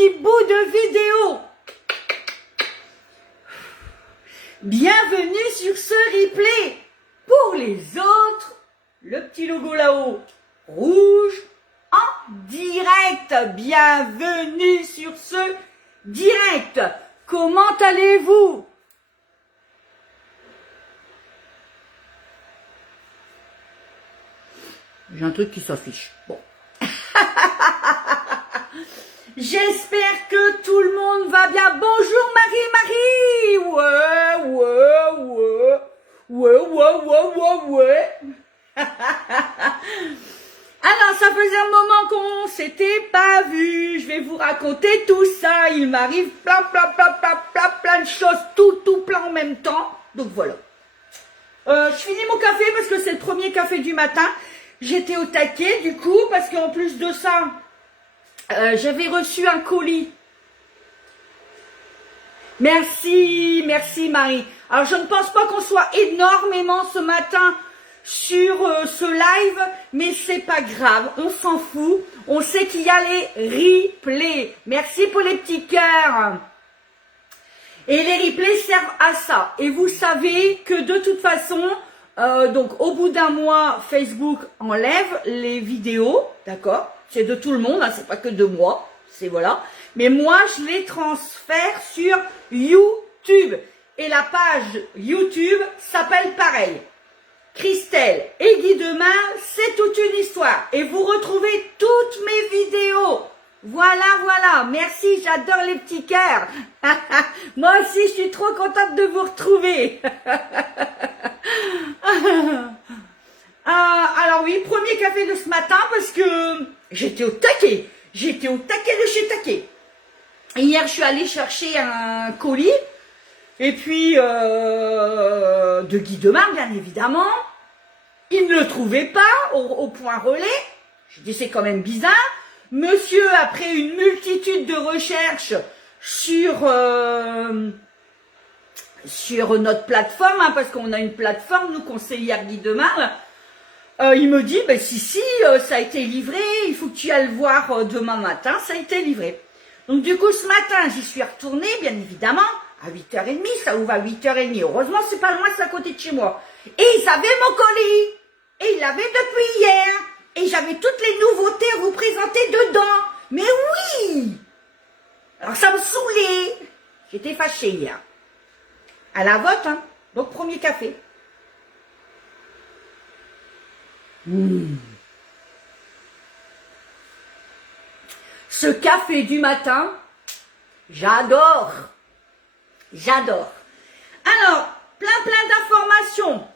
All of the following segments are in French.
petit bout de vidéo. Bienvenue sur ce replay. Pour les autres, le petit logo là-haut, rouge, en direct. Bienvenue sur ce direct. Comment allez-vous? J'ai un truc qui s'affiche. Bon. J'espère que tout le monde va bien. Bonjour Marie. Ouais. Alors, ça faisait un moment qu'on s'était pas vu. Je vais vous raconter tout ça. Il m'arrive plein de choses, tout plein en même temps. Donc voilà. Je finis mon café parce que c'est le premier café du matin. J'étais au taquet du coup parce qu'en plus de ça, j'avais reçu un colis. Merci Marie. Alors je ne pense pas qu'on soit énormément ce matin sur ce live, mais c'est pas grave, on s'en fout. On sait qu'il y a les replays. Merci pour les petits cœurs. Et les replays servent à ça. Et vous savez que de toute façon, donc au bout d'un mois, Facebook enlève les vidéos, d'accord? C'est de tout le monde, hein, c'est pas que de moi, c'est voilà. Mais moi, je les transfère sur YouTube. Et la page YouTube s'appelle pareil. Christelle et Guy Demain, c'est toute une histoire. Et vous retrouvez toutes mes vidéos. Voilà. Merci, j'adore les petits cœurs. Moi aussi, je suis trop contente de vous retrouver. Alors oui, premier café de ce matin parce que j'étais au taquet. J'étais au taquet de chez Taquet. Hier, je suis allée chercher un colis. Et puis, de Guy Demain, bien évidemment. Il ne le trouvait pas au point relais. Je dis, c'est quand même bizarre. Monsieur, après une multitude de recherches sur notre plateforme, hein, parce qu'on a une plateforme, nous, conseillère Guy Demain, il me dit, ben si, ça a été livré, il faut que tu ailles le voir demain matin, ça a été livré. Donc du coup, ce matin, j'y suis retournée, bien évidemment, à 8h30, ça ouvre à 8h30. Heureusement, c'est pas loin, c'est à côté de chez moi. Et ils avaient mon colis. Et ils l'avaient depuis hier. Et j'avais toutes les nouveautés à vous présenter dedans. Mais oui! Alors ça me saoulait. J'étais fâchée hier. À la vote, hein. Donc premier café. Ce café du matin, j'adore. Alors, plein d'informations.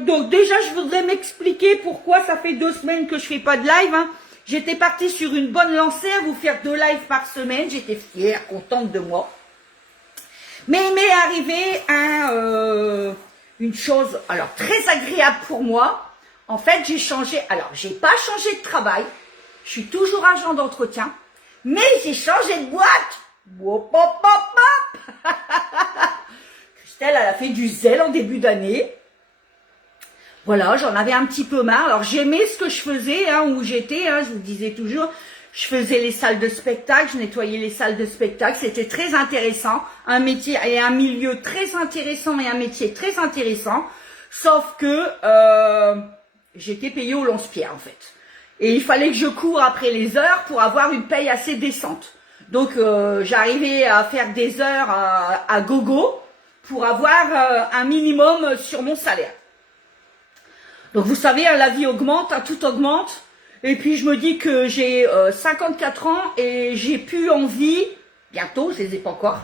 Donc déjà, je voudrais m'expliquer pourquoi ça fait 2 semaines que je fais pas de live. Hein. J'étais partie sur une bonne lancée à vous faire 2 lives par semaine. J'étais fière, contente de moi. Mais il m'est arrivé une chose alors très agréable pour moi. En fait, j'ai changé. Alors, j'ai pas changé de travail. Je suis toujours agent d'entretien. Mais j'ai changé de boîte. Christelle, elle a fait du zèle en début d'année. Voilà, j'en avais un petit peu marre. Alors, j'aimais ce que je faisais, hein, où j'étais, hein, je vous disais toujours, je faisais les salles de spectacle, je nettoyais les salles de spectacle. C'était très intéressant. Un métier et un milieu très intéressant et un métier très intéressant. Sauf que j'étais payée au lance-pierre, en fait. Et il fallait que je cours après les heures pour avoir une paye assez décente. Donc, j'arrivais à faire des heures à gogo pour avoir un minimum sur mon salaire. Donc, vous savez, la vie augmente, tout augmente. Et puis, je me dis que j'ai 54 ans et j'ai plus envie, bientôt, je les ai pas encore,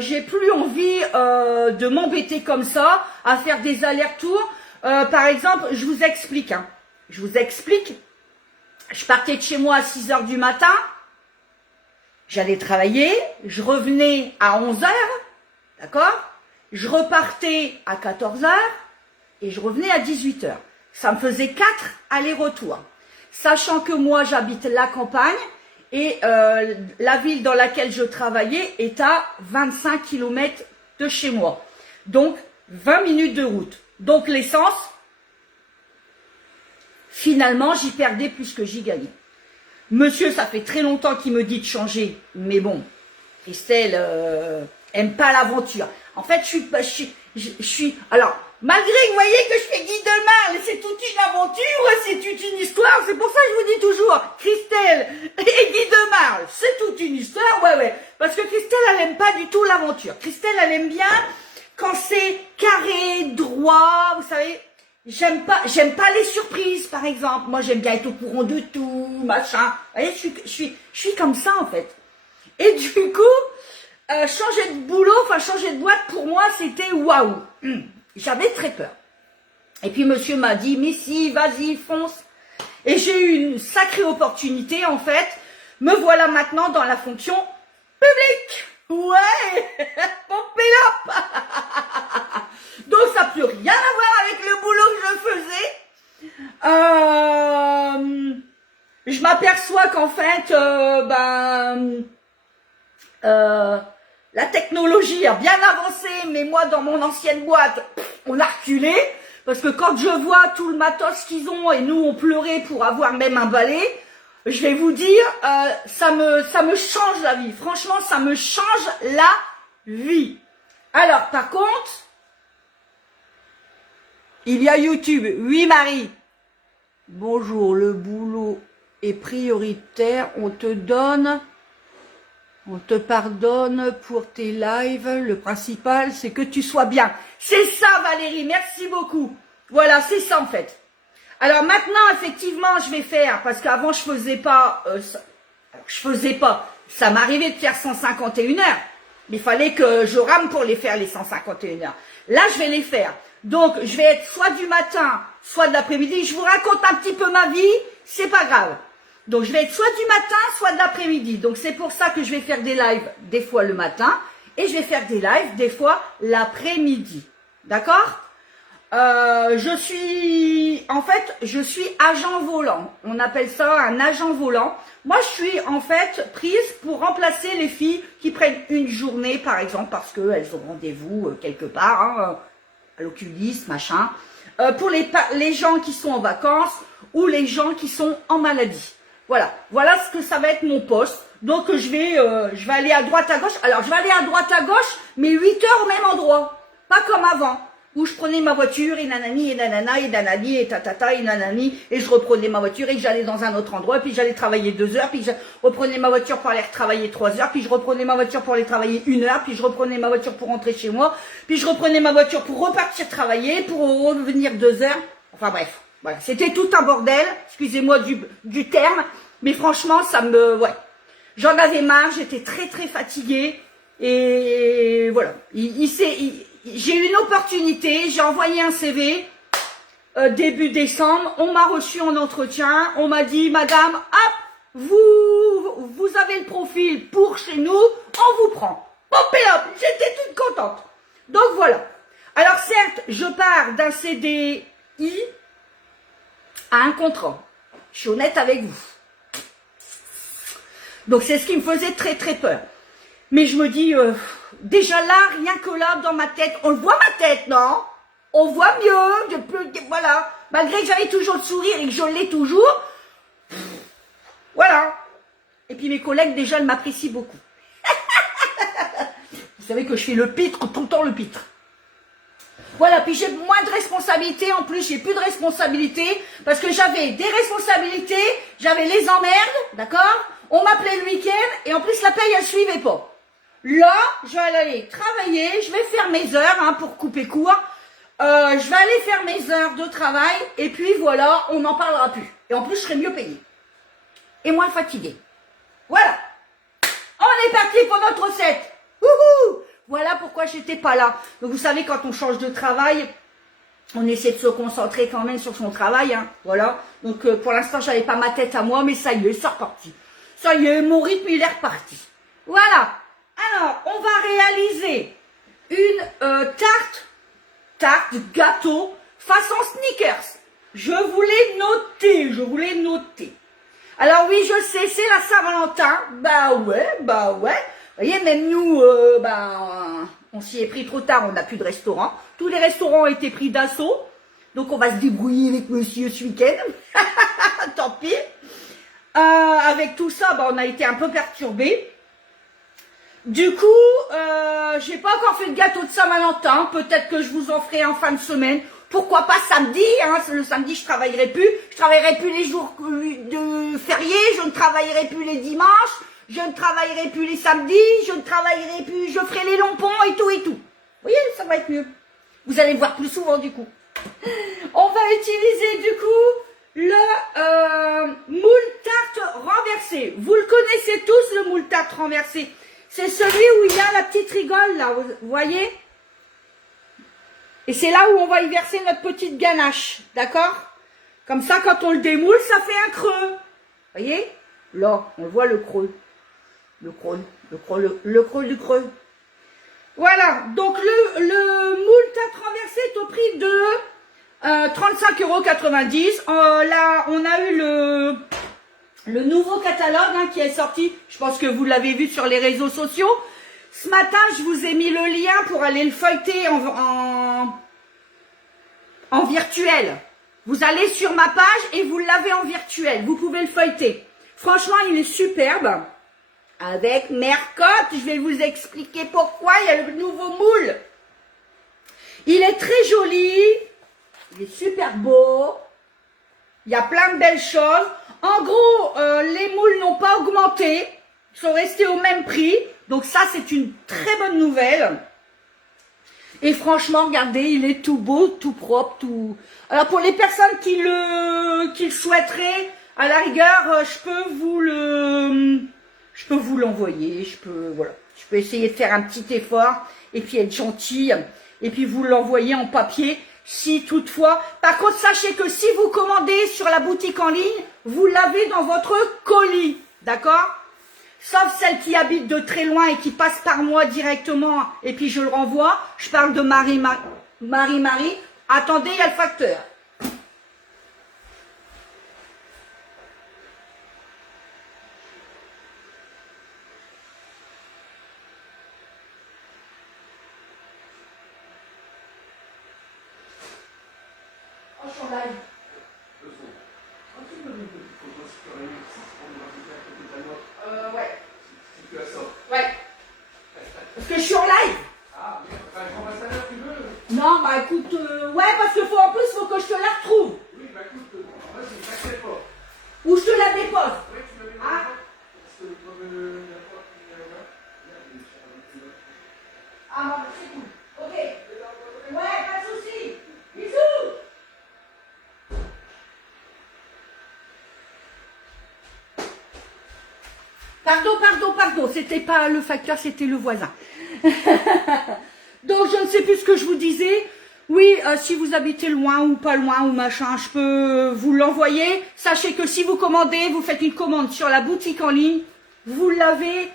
j'ai plus envie de m'embêter comme ça, à faire des allers-retours. Par exemple, je vous explique. Hein. Je partais de chez moi à 6h du matin. J'allais travailler. Je revenais à 11h. D'accord? Je repartais à 14h. Et je revenais à 18h. Ça me faisait 4 allers-retours. Sachant que moi, j'habite la campagne. Et la ville dans laquelle je travaillais est à 25 km de chez moi. Donc, 20 minutes de route. Donc, l'essence, finalement, j'y perdais plus que j'y gagnais. Monsieur, ça fait très longtemps qu'il me dit de changer, mais bon, Christelle aime pas l'aventure. En fait, je suis, alors, malgré que vous voyez que je fais Guy de Marle, c'est toute une aventure, c'est toute une histoire, c'est pour ça que je vous dis toujours, Christelle et Guy de Marle, c'est toute une histoire, ouais, parce que Christelle, elle aime pas du tout l'aventure. Christelle, elle aime bien quand c'est carré, droit, vous savez. J'aime pas les surprises, par exemple. Moi, j'aime bien être au courant de tout, machin. Vous voyez, je suis comme ça, en fait. Et du coup, changer de boulot, enfin, changer de boîte, pour moi, c'était waouh. J'avais très peur. Et puis, monsieur m'a dit, mais si, vas-y, fonce. Et j'ai eu une sacrée opportunité, en fait. Me voilà maintenant dans la fonction publique. Ouais, Pompélope. Donc ça n'a plus rien à voir avec le boulot que je faisais. Je m'aperçois qu'en fait, la technologie a bien avancé, mais moi dans mon ancienne boîte, on a reculé. Parce que quand je vois tout le matos qu'ils ont, et nous on pleurait pour avoir même un balai, je vais vous dire, ça me change la vie. Franchement, ça me change la vie. Alors, par contre, il y a YouTube. Oui, Marie. Bonjour, le boulot est prioritaire. On te pardonne pour tes lives. Le principal, c'est que tu sois bien. C'est ça, Valérie. Merci beaucoup. Voilà, c'est ça, en fait. Alors maintenant, effectivement, je vais faire, parce qu'avant, je faisais pas, ça m'arrivait de faire 151 heures, mais il fallait que je rame pour les faire, les 151 heures. Là, je vais les faire. Donc, je vais être soit du matin, soit de l'après-midi. Je vous raconte un petit peu ma vie, c'est pas grave. Donc, je vais être soit du matin, soit de l'après-midi. Donc, c'est pour ça que je vais faire des lives des fois le matin, et je vais faire des lives des fois l'après-midi. D'accord ? Je suis agent volant. On appelle ça un agent volant. Moi, je suis en fait prise pour remplacer les filles qui prennent une journée, par exemple, parce qu'elles ont rendez-vous quelque part, hein, à l'oculiste, machin. Pour les gens qui sont en vacances ou les gens qui sont en maladie. Voilà ce que ça va être mon poste. Donc, je vais aller à droite, à gauche. Alors, je vais aller à droite, à gauche, mais 8 heures au même endroit. Pas comme avant. Où je prenais ma voiture, et nanani, et nanana, et nanani, et tatata, et nanani, et je reprenais ma voiture, et j'allais dans un autre endroit, puis j'allais travailler 2 heures, puis je reprenais ma voiture pour aller retravailler 3 heures, puis je reprenais ma voiture pour aller travailler 1 heure, puis je reprenais ma voiture pour rentrer chez moi, puis je reprenais ma voiture pour repartir travailler, pour revenir 2 heures. Enfin bref, voilà. C'était tout un bordel, excusez-moi du terme, mais franchement, ouais. J'en avais marre, j'étais très très fatiguée, et voilà. J'ai eu une opportunité, j'ai envoyé un CV début décembre, on m'a reçu en entretien, on m'a dit, madame, hop, vous avez le profil pour chez nous, on vous prend. Pompélope, j'étais toute contente. Donc voilà. Alors certes, je pars d'un CDI à un contrat. Je suis honnête avec vous. Donc c'est ce qui me faisait très très peur. Mais je me dis, déjà là, rien que là, dans ma tête, on le voit ma tête, non? On voit mieux, voilà. Malgré que j'avais toujours le sourire et que je l'ai toujours, voilà. Et puis mes collègues, déjà, elles m'apprécient beaucoup. Vous savez que je fais le pitre, tout le temps le pitre. Voilà, puis j'ai moins de responsabilités, en plus, j'ai plus de responsabilités, parce que j'avais des responsabilités, j'avais les emmerdes, d'accord? On m'appelait le week-end, et en plus, la paye, elle suivait pas. Là, je vais aller travailler, je vais faire mes heures, hein, pour couper court. Je vais aller faire mes heures de travail, et puis voilà, on n'en parlera plus. Et en plus, je serai mieux payée. Et moins fatiguée. Voilà. On est parti pour notre recette. Wouhou! Voilà pourquoi j'étais pas là. Donc vous savez, quand on change de travail, on essaie de se concentrer quand même sur son travail, hein. Voilà. Donc pour l'instant, j'avais pas ma tête à moi, mais ça y est, c'est reparti. Ça y est, mon rythme, il est reparti. Voilà. Alors, on va réaliser une tarte gâteau façon Snickers. Je voulais noter. Alors oui, je sais, c'est la Saint-Valentin. Bah ouais. Vous voyez, même nous, on s'y est pris trop tard, on n'a plus de restaurant. Tous les restaurants ont été pris d'assaut. Donc on va se débrouiller avec monsieur ce week-end. Tant pis. avec tout ça, on a été un peu perturbés. Du coup, j'ai pas encore fait de gâteau de Saint-Valentin. Peut-être que je vous en ferai en fin de semaine. Pourquoi pas samedi, hein. Le samedi, je travaillerai plus. Je travaillerai plus les jours de fériés. Je ne travaillerai plus les dimanches. Je ne travaillerai plus les samedis. Je ne travaillerai plus. Je ferai les longs ponts et tout et tout. Vous voyez, ça va être mieux. Vous allez me voir plus souvent du coup. On va utiliser du coup le moule tarte renversé. Vous le connaissez tous, le moule tarte renversé. C'est celui où il y a la petite rigole là, vous voyez? Et c'est là où on va y verser notre petite ganache, d'accord? Comme ça, quand on le démoule, ça fait un creux. Vous voyez? Là, on voit le creux. Le creux du creux. Voilà, donc le moule tarte renversé est au prix de 35,90 €. Là, on a eu le nouveau catalogue qui est sorti. Je pense que vous l'avez vu sur les réseaux sociaux. Ce matin, je vous ai mis le lien pour aller le feuilleter en virtuel. Vous allez sur ma page et vous l'avez en virtuel. Vous pouvez le feuilleter. Franchement, il est superbe. Avec Mercotte, je vais vous expliquer pourquoi. Il y a le nouveau moule. Il est très joli. Il est super beau. Il y a plein de belles choses. En gros, les moules n'ont pas augmenté. Ils sont restés au même prix. Donc ça, c'est une très bonne nouvelle. Et franchement, regardez, il est tout beau, tout propre, tout... Alors pour les personnes qui le souhaiteraient, à la rigueur, je peux vous l'envoyer. Je peux essayer de faire un petit effort et puis être gentille. Et puis vous l'envoyer en papier. Si toutefois, par contre, sachez que si vous commandez sur la boutique en ligne, vous l'avez dans votre colis, d'accord? Sauf celles qui habitent de très loin et qui passent par moi directement et puis je le renvoie. Je parle de Marie. Attendez, il y a le facteur. Ouais. Ouais. Parce que je suis en live. Ah, tu veux? Non, bah écoute, ouais, parce que en plus, il faut que je te la retrouve. Oui, bah écoute, moi, je ne sais pas. Ou je te la dépose. Oui, tu me la déposes. Ah, bon, c'est cool. Ok. Ouais, pas de soucis. Bisous. Pardon, c'était pas le facteur, c'était le voisin. Donc, je ne sais plus ce que je vous disais. Oui, si vous habitez loin ou pas loin ou machin, je peux vous l'envoyer. Sachez que si vous commandez, vous faites une commande sur la boutique en ligne, vous l'avez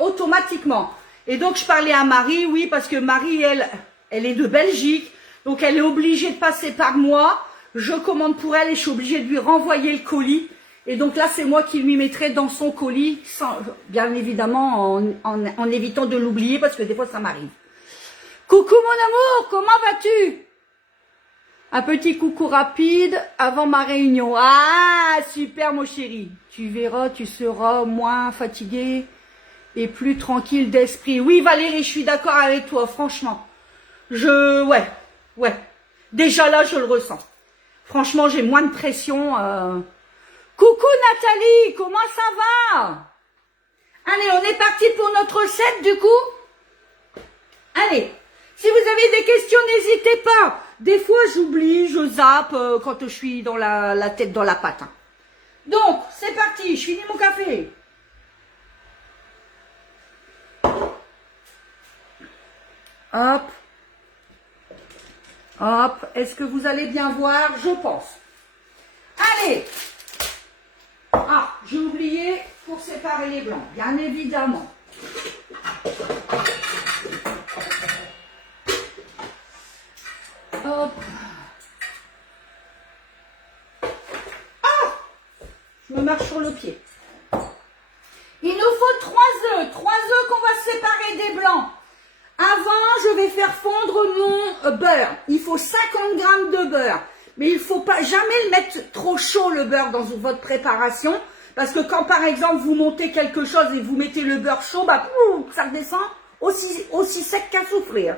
automatiquement. Et donc, je parlais à Marie, oui, parce que Marie, elle est de Belgique, donc elle est obligée de passer par moi. Je commande pour elle et je suis obligée de lui renvoyer le colis. Et donc là, c'est moi qui lui mettrai dans son colis, bien évidemment en évitant de l'oublier parce que des fois, ça m'arrive. Coucou mon amour, comment vas-tu? Un petit coucou rapide avant ma réunion. Ah, super mon chéri. Tu verras, tu seras moins fatigué et plus tranquille d'esprit. Oui Valérie, je suis d'accord avec toi, franchement. Ouais. Déjà là, je le ressens. Franchement, j'ai moins de pression. Coucou Nathalie, comment ça va? Allez, on est parti pour notre set du coup. Allez, si vous avez des questions, n'hésitez pas. Des fois, j'oublie, je zappe quand je suis dans la tête dans la pâte. Donc, c'est parti, je finis mon café. Hop. Hop, est-ce que vous allez bien voir? Je pense. Allez. Ah, j'ai oublié pour séparer les blancs, bien évidemment. Hop. Ah! Je me marche sur le pied. Il nous faut 3 œufs. 3 œufs qu'on va séparer des blancs. Avant, je vais faire fondre mon beurre. Il faut 50 grammes de beurre. Mais il ne faut pas jamais le mettre trop chaud, le beurre, dans votre préparation. Parce que quand par exemple vous montez quelque chose et vous mettez le beurre chaud, bah pouf, ça redescend aussi sec qu'à souffrir.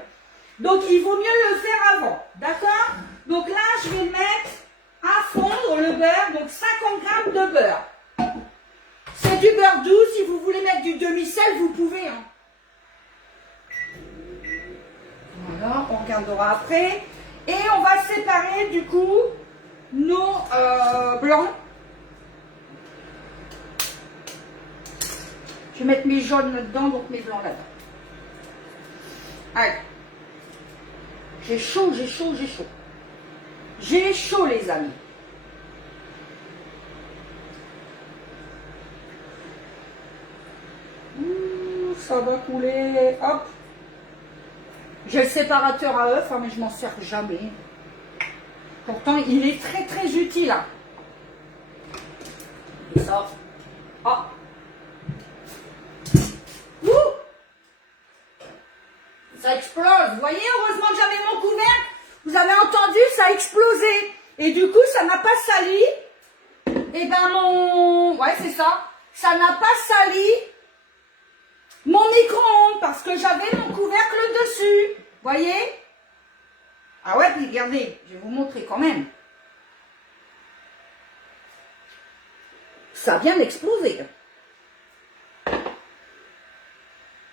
Donc il vaut mieux le faire avant, d'accord? Donc là je vais mettre à fondre le beurre, donc 50 grammes de beurre. C'est du beurre doux, si vous voulez mettre du demi-sel, vous pouvez. Hein. Voilà, on regardera après. Et on va séparer du coup nos blancs. Je vais mettre mes jaunes là-dedans, donc mes blancs là-dedans. Allez. J'ai chaud, j'ai chaud, j'ai chaud. J'ai chaud les amis. Ça va couler, hop. J'ai le séparateur à œufs, hein, mais je m'en sers jamais. Pourtant, il est très très utile. Hein. Et ça, hop. Ouh, ça explose. Vous voyez, heureusement que j'avais mon couvercle. Vous avez entendu, ça a explosé. Et du coup, ça n'a pas sali. Et ben mon... Ouais, c'est ça. Ça n'a pas sali mon micro-ondes parce que j'avais mon couvercle dessus. Voyez? Ah ouais, puis regardez, je vais vous montrer quand même. Ça vient d'exploser.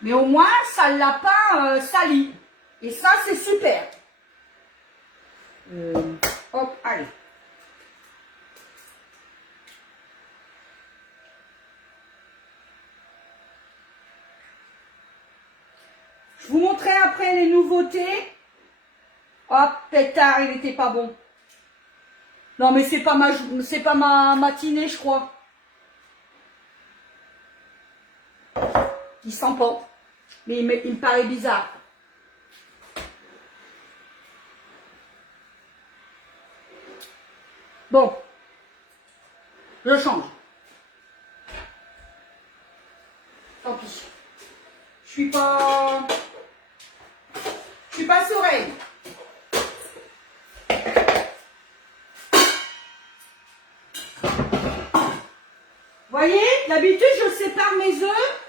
Mais au moins, ça ne l'a pas sali. Et ça, c'est super. Hop, allez. Je vous montrerai après les nouveautés. Hop, pétard, il n'était pas bon. Non, mais c'est pas ma matinée, je crois. Il sent pas. Mais il me paraît bizarre. Bon. Je change. Tant pis. Je suis pas sereine. Voyez, d'habitude je sépare mes œufs.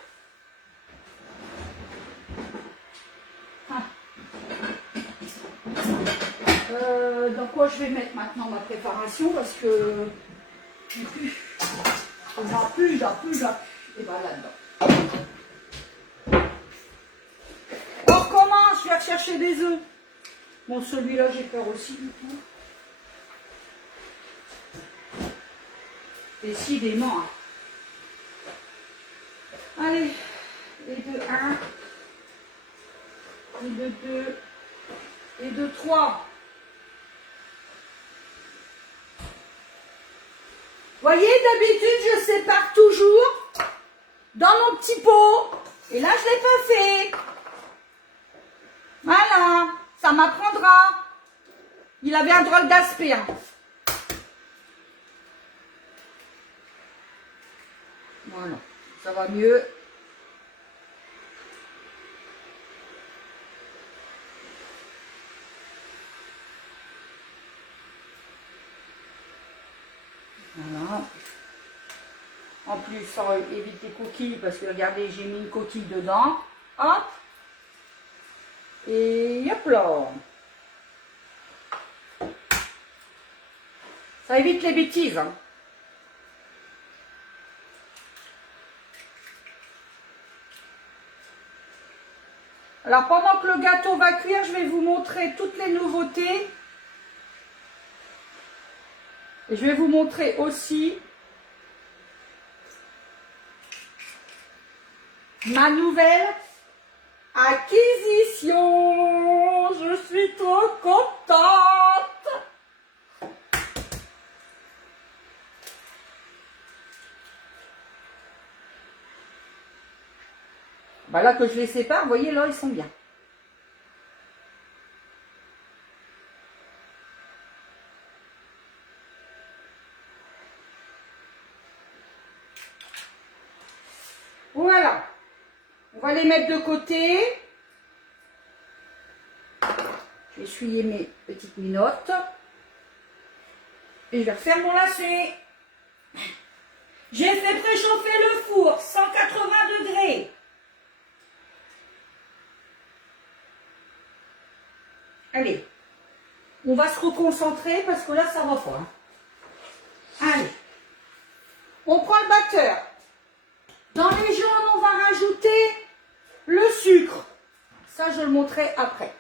Dans quoi je vais mettre maintenant ma préparation parce que j'en plus. Et ben là-dedans. On recommence, je vais rechercher des œufs. Bon, celui-là, j'ai peur aussi du coup. Décidément. Allez, et de 1, et de 2, et de 3. Voyez, d'habitude, je sépare toujours dans mon petit pot. Et là, je ne l'ai pas fait. Voilà, ça m'apprendra. Il avait un drôle d'aspect. Hein. Voilà, ça va mieux. Voilà. En plus, ça évite les coquilles parce que regardez, j'ai mis une coquille dedans. Hop. Et hop là. Ça évite les bêtises. Hein. Alors pendant que le gâteau va cuire, je vais vous montrer toutes les nouveautés. Et je vais vous montrer aussi ma nouvelle acquisition. Je suis trop contente. Bah là que je les sépare, vous voyez là, ils sont bien. Voilà. On va les mettre de côté. Je vais essuyer mes petites minottes. Et je vais refaire mon lacet. J'ai fait préchauffer le four, 180 degrés. Allez, on va se reconcentrer parce que là, ça va pas. Hein. Allez, on prend le batteur. Dans les jaunes, on va rajouter le sucre. Ça, je le montrerai après.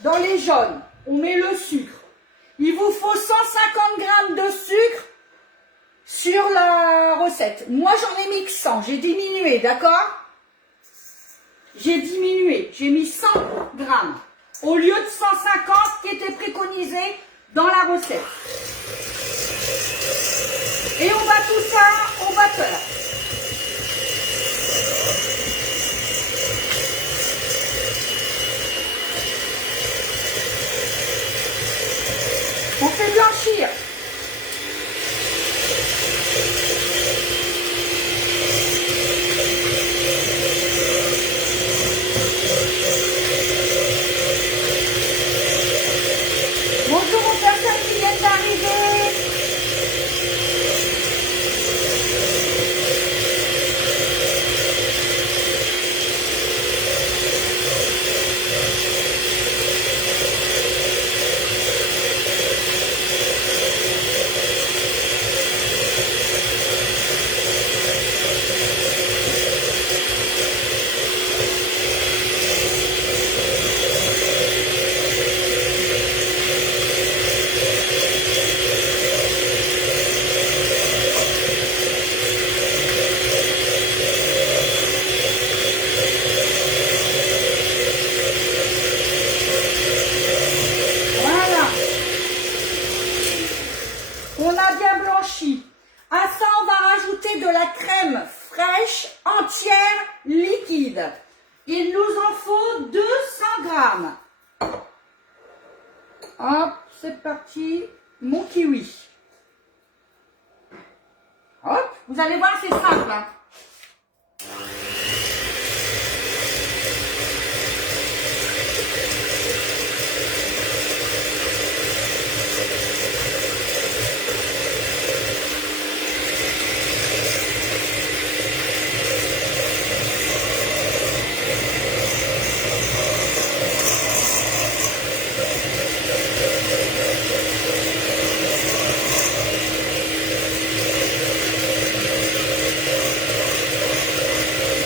Dans les jaunes, on met le sucre. Il vous faut 150 grammes de sucre sur la recette. Moi, j'en ai mis que 100. J'ai diminué, d'accord? J'ai diminué. J'ai mis 100 grammes au lieu de 150 qui était préconisé dans la recette. Et on bat tout ça au batteur. On fait blanchir. Bonjour aux personnes qui viennent d'arriver. Voilà. On a bien blanchi. À ça, on va rajouter de la crème fraîche, entière, liquide. Il nous en faut 200 grammes. Hop, c'est parti. Mon kiwi. Hop, vous allez voir, c'est simple. Hein.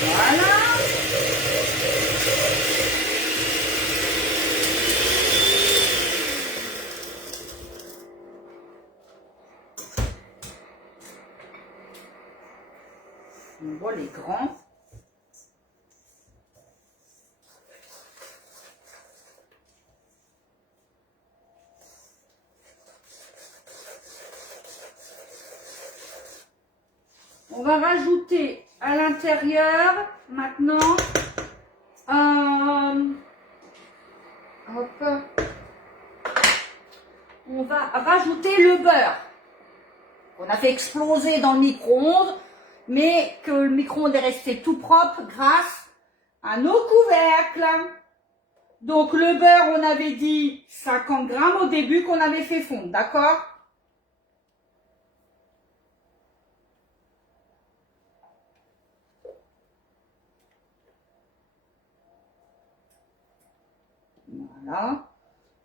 Voilà. On voit les grands. On va rajouter à l'intérieur maintenant hop, on va rajouter le beurre qu'on a fait exploser dans le micro-ondes, mais que le micro-ondes est resté tout propre grâce à nos couvercles. Donc le beurre, on avait dit 50 grammes au début qu'on avait fait fondre, d'accord? Voilà,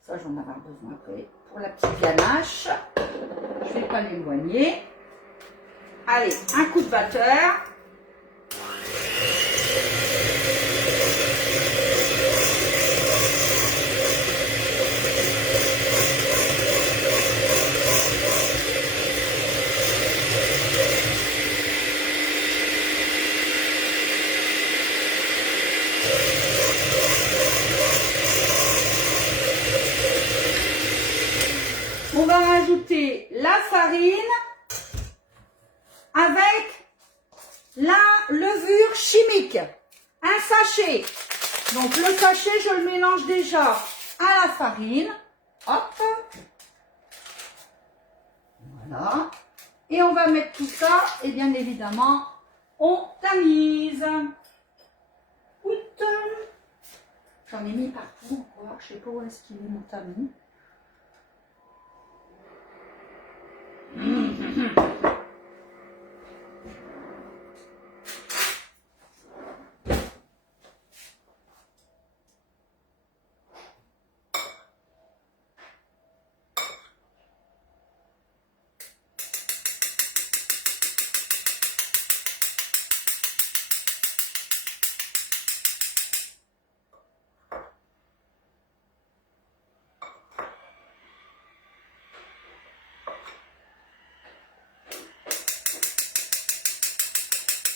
ça j'en aurai besoin après pour la petite ganache. Je ne vais pas l'éloigner. Allez, un coup de batteur. On va rajouter la farine avec la levure chimique. Un sachet. Donc le sachet, je le mélange déjà à la farine. Hop. Voilà. Et on va mettre tout ça et bien évidemment, on tamise. Outt. J'en ai mis partout encore. Je ne sais pas où est-ce qu'il est mon tamis.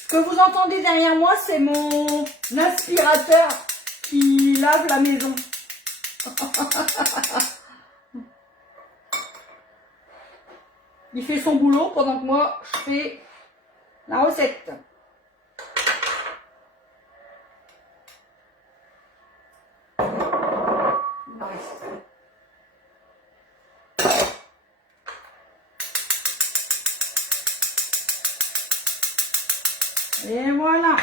Ce que vous entendez derrière moi, c'est mon aspirateur qui lave la maison. Il fait son boulot pendant que moi, je fais la recette. Et voilà,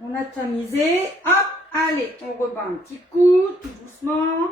on a tamisé. Hop, allez, on rebat un petit coup, tout doucement.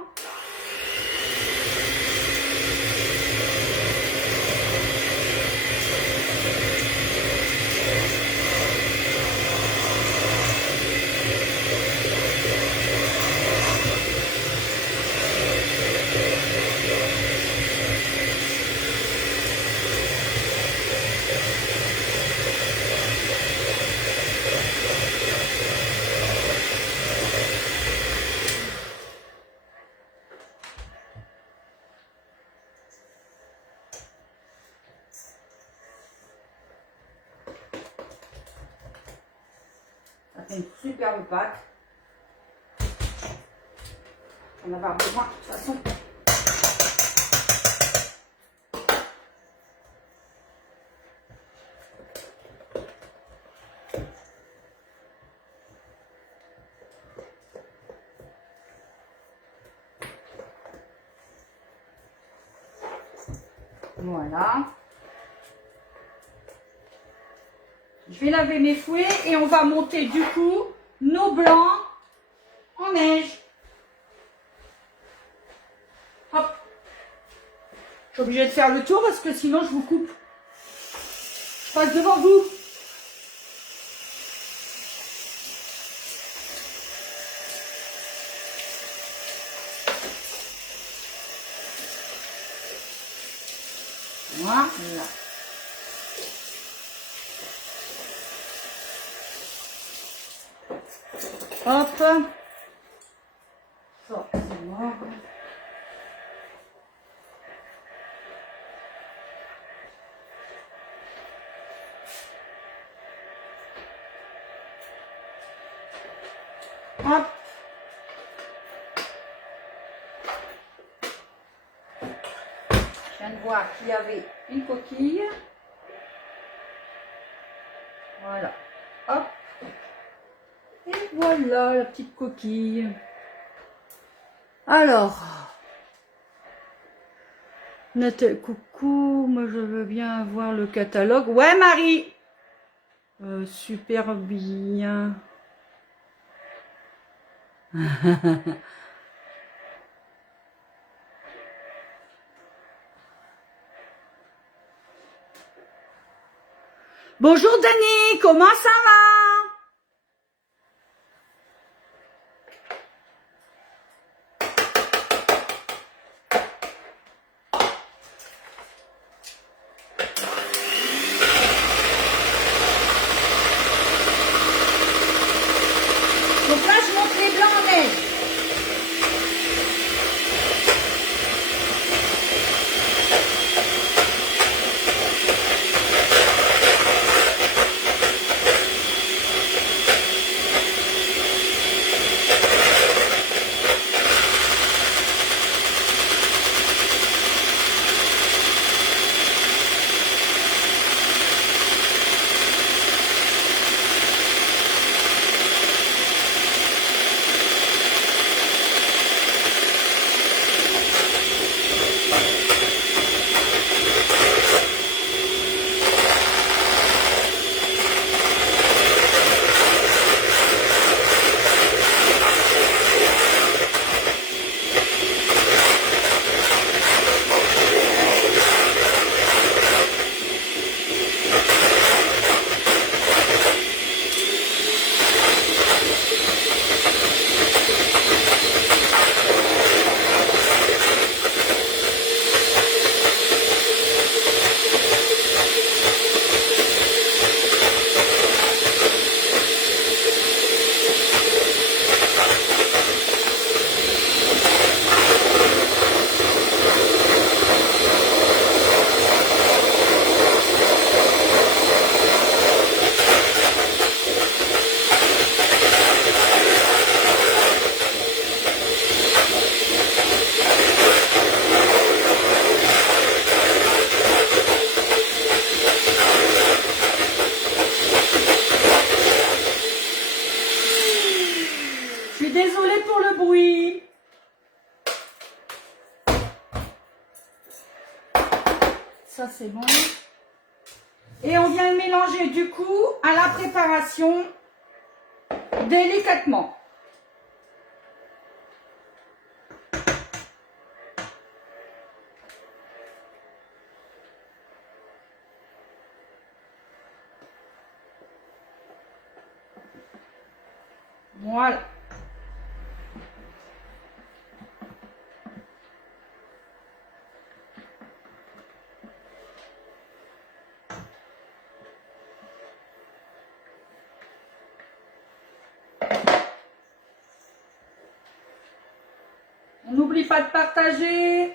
Ça fait une superbe pâte. On va avoir besoin de toute façon. Voilà. Je vais laver mes fouets et on va monter du coup nos blancs en neige. Hop. Je suis obligée de faire le tour parce que sinon je vous coupe. Je passe devant vous. Voilà. Hop. Ça, c'est mort. Hop. Je viens de voir qu'il y avait une coquille. Voilà. Hop. Et voilà la petite coquille. Alors, Nathalie, coucou, moi je veux bien avoir le catalogue. Ouais Marie, super bien. Bonjour Dani, comment ça va? Donc là, je monte les blancs en neige. suis désolée pour le bruit. Ça, c'est bon. Et on vient le mélanger du coup à la préparation délicatement. Voilà. On n'oublie pas de partager,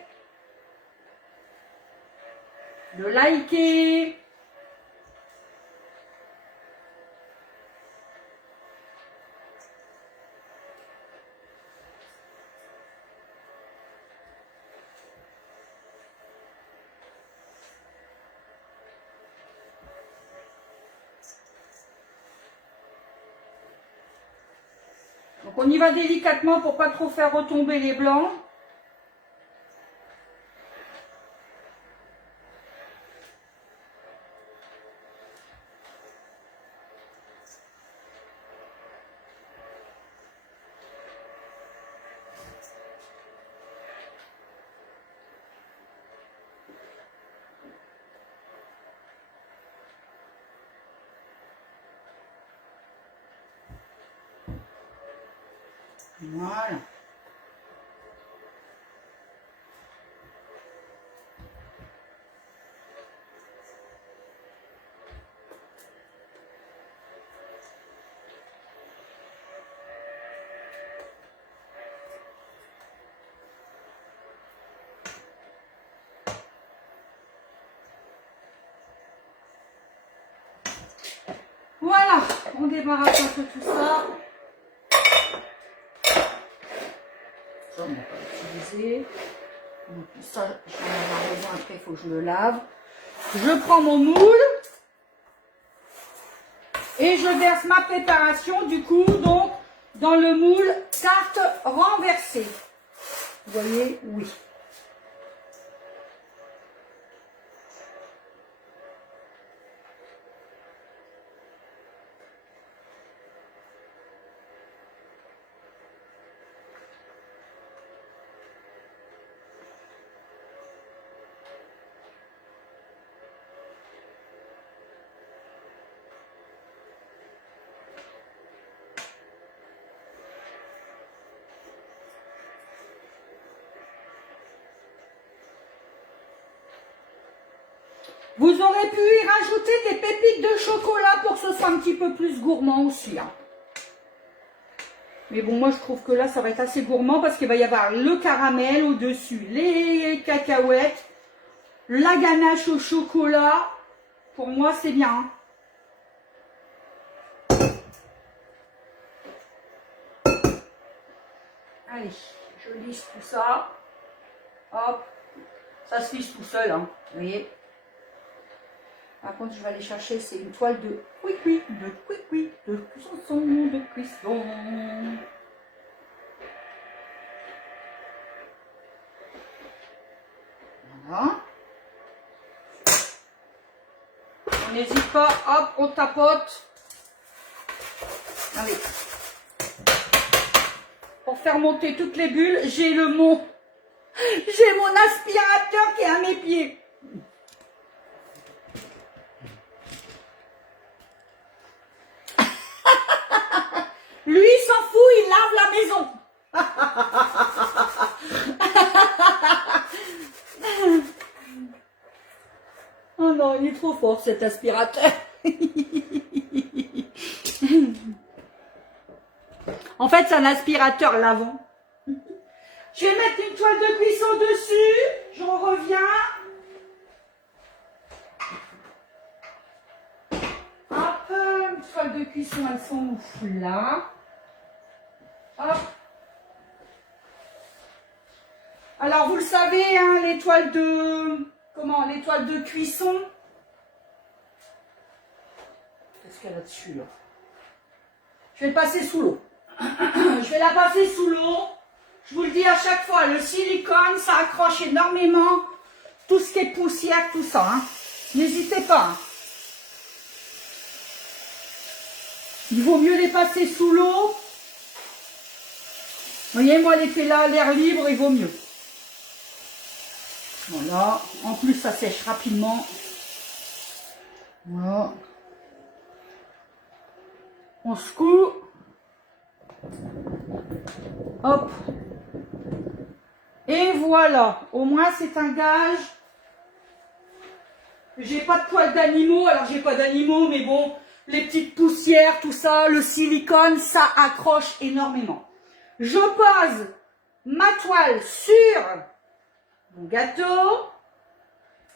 de liker. Donc on y va délicatement pour pas trop faire retomber les blancs. Voilà. Voilà, on débarrasse un peu tout ça. Ça, on va pas l'utiliser. Donc, ça, j'en ai avoir besoin après, il faut que je le lave. Je prends mon moule et je verse ma préparation, du coup, donc, dans le moule tarte renversée. Vous voyez, oui. Vous aurez pu y rajouter des pépites de chocolat pour que ce soit un petit peu plus gourmand aussi. Hein. Mais bon, moi je trouve que là, ça va être assez gourmand parce qu'il va y avoir le caramel au-dessus, les cacahuètes, la ganache au chocolat. Pour moi, c'est bien. Allez, je lisse tout ça. Hop, ça se lisse tout seul, hein, vous voyez. Par contre, je vais aller chercher, c'est une toile de cuisson, de cuisson. Voilà. On n'hésite pas, hop, on tapote. Allez. Pour faire monter toutes les bulles, j'ai mon aspirateur qui est à mes pieds. Lui, il s'en fout, il lave la maison. Oh non, il est trop fort cet aspirateur. En fait, c'est un aspirateur lavant. Je vais mettre une toile de cuisson dessus. J'en reviens. Hop, une toile de cuisson, elles sont là. Hop. Alors, vous le savez, hein, les toiles de cuisson. Qu'est-ce qu'il y a là-dessus, là? Je vais le passer sous l'eau. Je vais la passer sous l'eau. Je vous le dis à chaque fois, le silicone, ça accroche énormément tout ce qui est poussière, tout ça. Hein. N'hésitez pas. Hein. Il vaut mieux les passer sous l'eau. Vous voyez, moi, les fais là à l'air libre, il vaut mieux. Voilà. En plus, ça sèche rapidement. Voilà. On secoue. Hop. Et voilà. Au moins, c'est un gage. J'ai pas de poils d'animaux. Alors, j'ai pas d'animaux, mais bon, les petites poussières, tout ça, le silicone, ça accroche énormément. Je pose ma toile sur mon gâteau.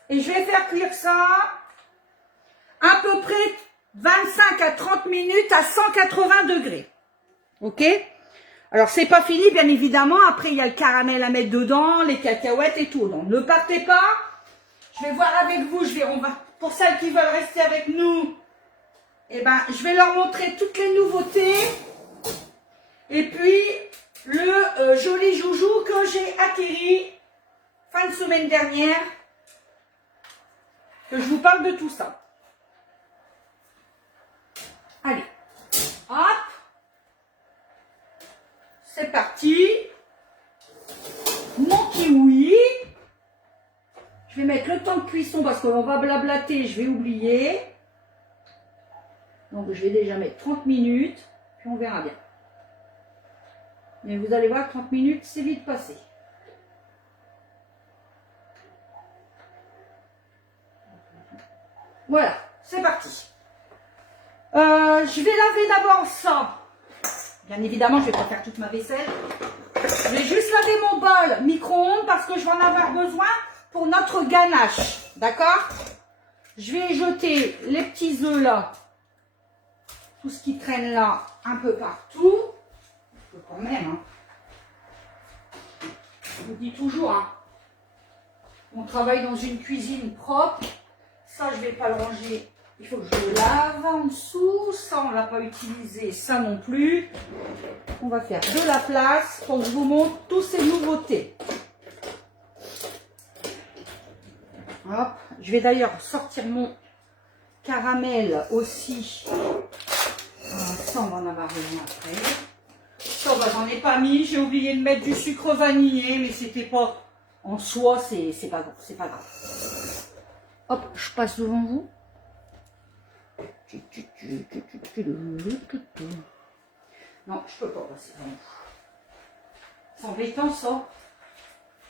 Et je vais faire cuire ça à peu près 25 à 30 minutes à 180 degrés. Ok? Alors, c'est pas fini, bien évidemment. Après, il y a le caramel à mettre dedans, les cacahuètes et tout. Donc, ne partez pas. Je vais voir avec vous. Pour celles qui veulent rester avec nous, eh ben, je vais leur montrer toutes les nouveautés. Et puis, le joli joujou que j'ai acquis fin de semaine dernière. Que je vous parle de tout ça. Allez, hop, c'est parti. Mon kiwi. Je vais mettre le temps de cuisson parce qu'on va blablater, je vais oublier. Donc je vais déjà mettre 30 minutes, puis on verra bien. Mais vous allez voir, 30 minutes, c'est vite passé. Voilà, c'est parti. Je vais laver d'abord ça. Bien évidemment, je ne vais pas faire toute ma vaisselle. Je vais juste laver mon bol micro-ondes parce que je vais en avoir besoin pour notre ganache. D'accord? Je vais jeter les petits œufs là. Tout ce qui traîne là, un peu partout. Je peux quand même. Hein. Je vous dis toujours, hein. On travaille dans une cuisine propre. Ça, je ne vais pas le ranger. Il faut que je le lave en dessous. Ça, on ne l'a pas utilisé. Ça non plus. On va faire de la place pour que je vous montre toutes ces nouveautés. Hop. Je vais d'ailleurs sortir mon caramel aussi. Ça, on va en avoir besoin après. Ça, bah, j'en ai pas mis. J'ai oublié de mettre du sucre vanillé, mais c'était pas... En soi, c'est pas grave. C'est pas grave. Hop, je passe devant vous. Non, je peux pas passer devant vous. C'est embêtant, ça.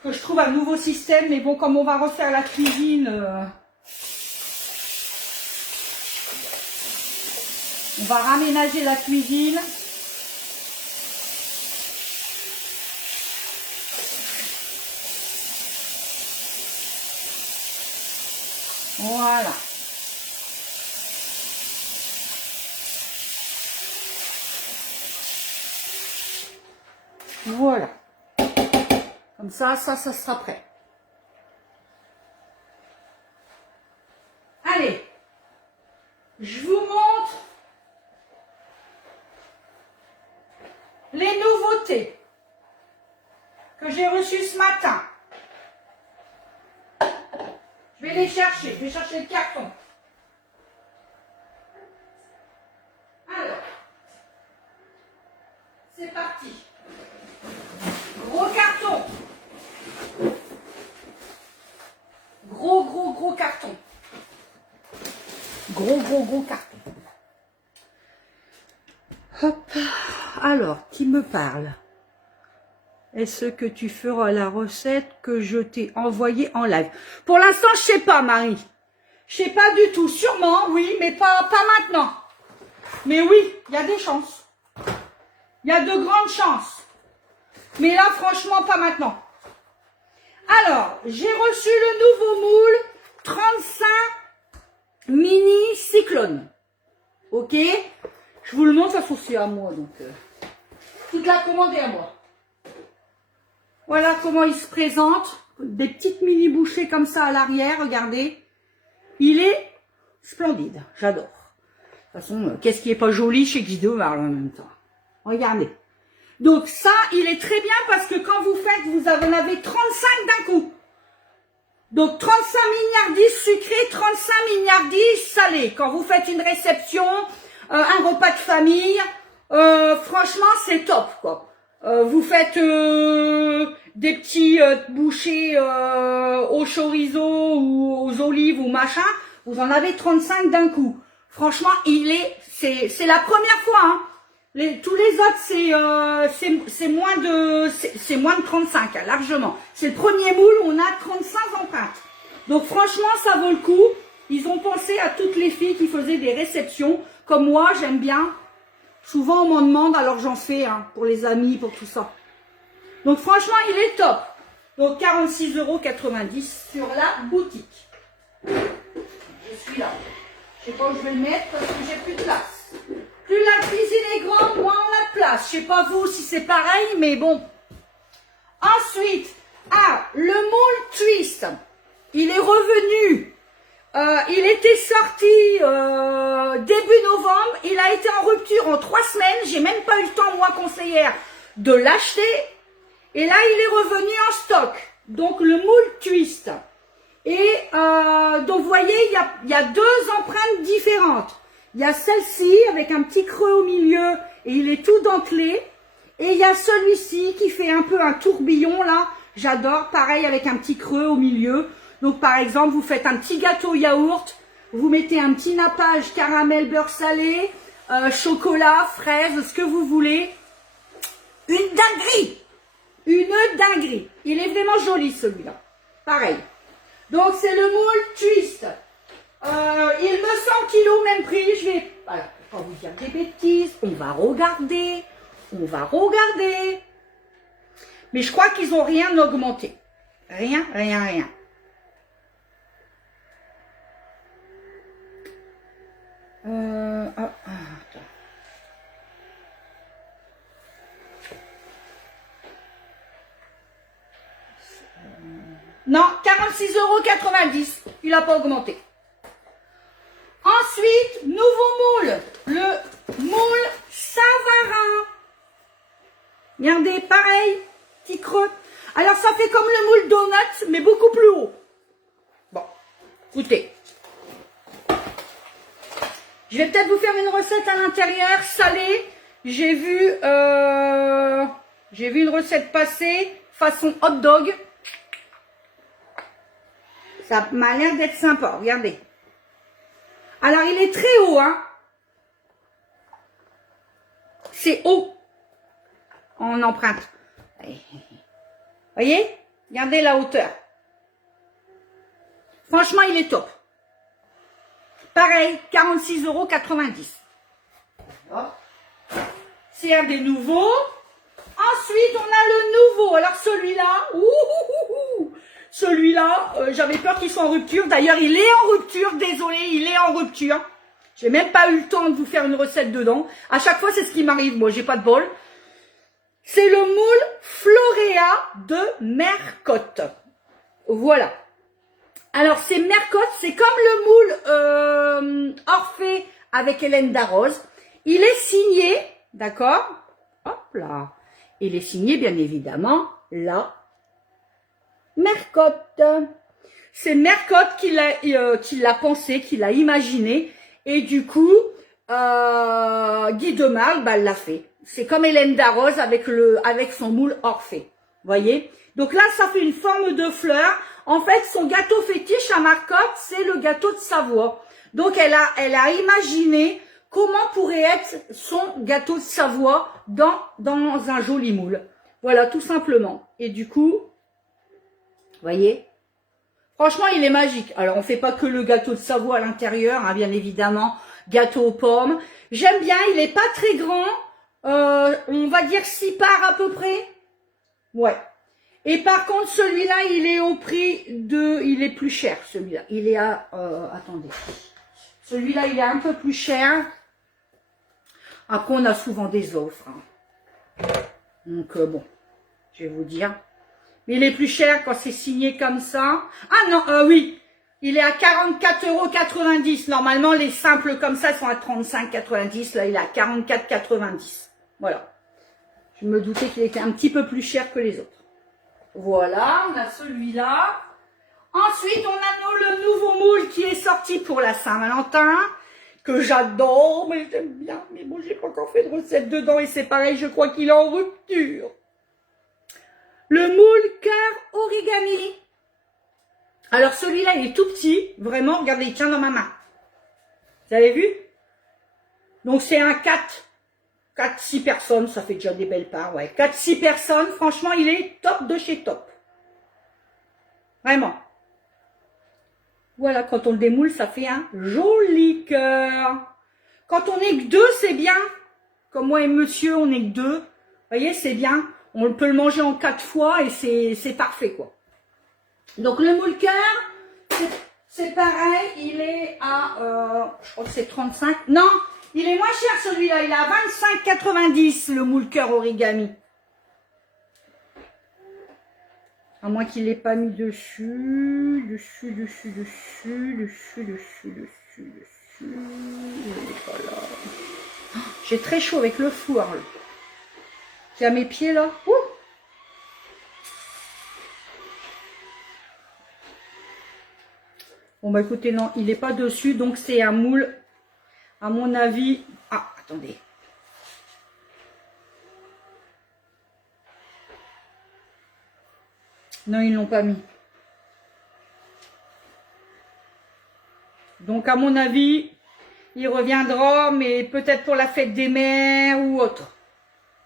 Que je trouve un nouveau système, mais bon, comme on va refaire la cuisine... On va raménager la cuisine. Voilà. Voilà. Comme ça sera prêt. Allez. Je vous montre les nouveautés que j'ai reçues ce matin. Je vais les chercher. Je vais chercher le carton. Alors, c'est parti. Gros carton. Gros carton. Gros carton. Hop. Alors, qui me parle? Est-ce que tu feras la recette que je t'ai envoyée en live? Pour l'instant, je sais pas, Marie. Je sais pas du tout. Sûrement, oui, mais pas maintenant. Mais oui, il y a des chances. Il y a de grandes chances. Mais là, franchement, pas maintenant. Alors, j'ai reçu le nouveau moule 35 mini cyclone. Ok? Je vous le montre, ça c'est à moi. Donc, toute la commande est à moi. Voilà comment il se présente. Des petites mini bouchées comme ça à l'arrière, regardez. Il est splendide, j'adore. De toute façon, qu'est-ce qui est pas joli chez Guido en même temps. Regardez. Donc ça, il est très bien parce que quand vous faites, vous en avez 35 d'un coup. Donc 35 mignardises sucrées, 35 mignardises salées. Quand vous faites une réception, un repas de famille, franchement c'est top quoi. Vous faites des petits bouchées au chorizo ou aux olives ou machin, vous en avez 35 d'un coup. Franchement, c'est la première fois. Hein. Tous les autres c'est moins de 35 hein, largement. C'est le premier moule où on a 35 empreintes. Donc franchement, ça vaut le coup. Ils ont pensé à toutes les filles qui faisaient des réceptions. Comme moi, j'aime bien. Souvent, on m'en demande, alors j'en fais hein, pour les amis, pour tout ça. Donc franchement, il est top. Donc 46,90 € sur la boutique. Je suis là. Je sais pas où je vais le mettre parce que j'ai plus de place. Plus la cuisine est grande, moins on a de place. Je sais pas vous si c'est pareil, mais bon. Ensuite, le moule twist. Il est revenu. Il était sorti début novembre. Il a été en rupture en 3 semaines. J'ai même pas eu le temps, moi, conseillère, de l'acheter. Et là, il est revenu en stock. Donc, le moule twist. Et donc, vous voyez, il y a 2 empreintes différentes. Il y a celle-ci avec un petit creux au milieu et il est tout dentelé. Et il y a celui-ci qui fait un peu un tourbillon là. J'adore, pareil avec un petit creux au milieu. Donc par exemple, vous faites un petit gâteau yaourt. Vous mettez un petit nappage caramel beurre salé, chocolat, fraise, ce que vous voulez. Une dinguerie. Une dinguerie. Il est vraiment joli celui-là. Pareil. Donc c'est le moule twist. Il me semble qu'il est au même prix. Je vais pas vous dire des bêtises. On va regarder. On va regarder. Mais je crois qu'ils n'ont rien augmenté. Rien. Attends. Non, 46,90 €. Il n'a pas augmenté. Ensuite, nouveau moule, le moule Savarin. Regardez, pareil, petit creux. Alors, ça fait comme le moule donut, mais beaucoup plus haut. Bon, écoutez. Je vais peut-être vous faire une recette à l'intérieur, salée. J'ai vu une recette passer, façon hot dog. Ça m'a l'air d'être sympa, regardez. Alors, il est très haut, hein. C'est haut en empreinte. Voyez? Regardez la hauteur. Franchement, il est top. Pareil, 46,90 €. C'est un des nouveaux. Ensuite, on a le nouveau. Alors, celui-là, celui-là, j'avais peur qu'il soit en rupture. D'ailleurs, il est en rupture. Désolé, il est en rupture. J'ai même pas eu le temps de vous faire une recette dedans. À chaque fois, c'est ce qui m'arrive. Moi, j'ai pas de bol. C'est le moule Floréa de Mercotte. Voilà. Alors, c'est Mercotte. C'est comme le moule Orphée avec Hélène Darroze. Il est signé, d'accord? Hop là. Il est signé, bien évidemment, là. Mercotte. C'est Mercotte qui l'a pensé, qui l'a imaginé. Et du coup, Guy Demarle, bah, l'a fait. C'est comme Hélène Darroze avec son moule Orphée. Voyez? Donc là, ça fait une forme de fleur. En fait, son gâteau fétiche à Mercotte, c'est le gâteau de Savoie. Donc, elle a imaginé comment pourrait être son gâteau de Savoie dans un joli moule. Voilà, tout simplement. Et du coup, voyez, franchement, il est magique. Alors, on fait pas que le gâteau de Savoie à l'intérieur, hein, bien évidemment. Gâteau aux pommes. J'aime bien, il est pas très grand. On va dire 6 parts à peu près. Ouais. Et par contre, celui-là, il est au prix de... Il est plus cher, celui-là. Il est à... attendez. Celui-là, il est un peu plus cher. Après, on a souvent des offres. Hein. Donc, bon, je vais vous dire. Mais il est plus cher quand c'est signé comme ça. Ah non, oui. Il est à 44,90 €. Normalement, les simples comme ça sont à 35,90 €. Là, il est à 44,90 €. Voilà. Je me doutais qu'il était un petit peu plus cher que les autres. Voilà, on a celui-là. Ensuite, on a le nouveau moule qui est sorti pour la Saint-Valentin, que j'adore, mais j'aime bien. Mais bon, j'ai pas encore fait de recette dedans et c'est pareil, je crois qu'il est en rupture. Le moule cœur origami. Alors celui-là, il est tout petit. Vraiment, regardez, il tient dans ma main. Vous avez vu? Donc c'est un 4-6 personnes, ça fait déjà des belles parts, ouais. 4-6 personnes, franchement, il est top de chez top. Vraiment. Voilà, quand on le démoule, ça fait un joli cœur. Quand on n'est que deux, c'est bien. Comme moi et monsieur, on n'est que deux. Vous voyez, c'est bien. On peut le manger en 4 fois et c'est parfait, quoi. Donc, le moule cœur, c'est pareil. Il est à, je crois que c'est 35. Non, il est moins cher celui-là. Il est à 25,90 le moule cœur origami. À moins qu'il l'ait pas mis dessus. Il est pas là. J'ai très chaud avec le four. J'ai à mes pieds là. Ouh. Bon bah écoutez, non, il n'est pas dessus. Donc c'est un moule. À mon avis. Ah, attendez. Non, ils ne l'ont pas mis. Donc, à mon avis, il reviendra, mais peut-être pour la fête des mères ou autre.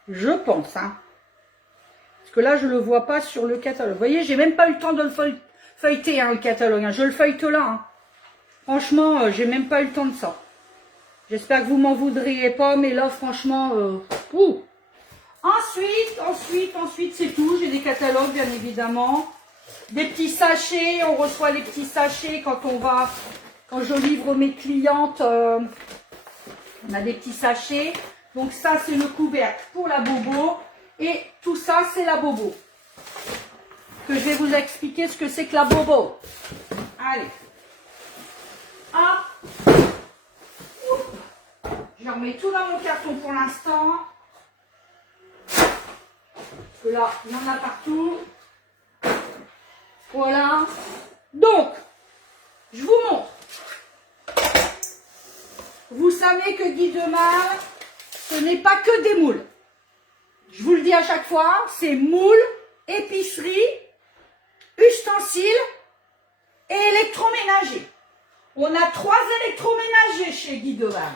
Je pense, hein. Parce que là, je ne le vois pas sur le catalogue. Vous voyez, j'ai même pas eu le temps de le feuilleter, hein, le catalogue. Hein. Je le feuillete là. Hein. Franchement, j'ai même pas eu le temps de ça. J'espère que vous m'en voudriez pas, mais là, franchement, ouh. Ensuite, c'est tout. J'ai des catalogues, bien évidemment. Des petits sachets. On reçoit les petits sachets quand je livre mes clientes. On a des petits sachets. Donc ça, c'est le couvercle pour la bobo. Et tout ça, c'est la bobo. Que je vais vous expliquer ce que c'est que la bobo. Allez. Hop. Je remets tout dans mon carton pour l'instant. Parce que là, il y en a partout. Voilà. Donc, je vous montre. Vous savez que Guy Demar, ce n'est pas que des moules. Je vous le dis à chaque fois, c'est moules, épicerie, ustensiles et électroménager. On a 3 électroménagers chez Guy Demar.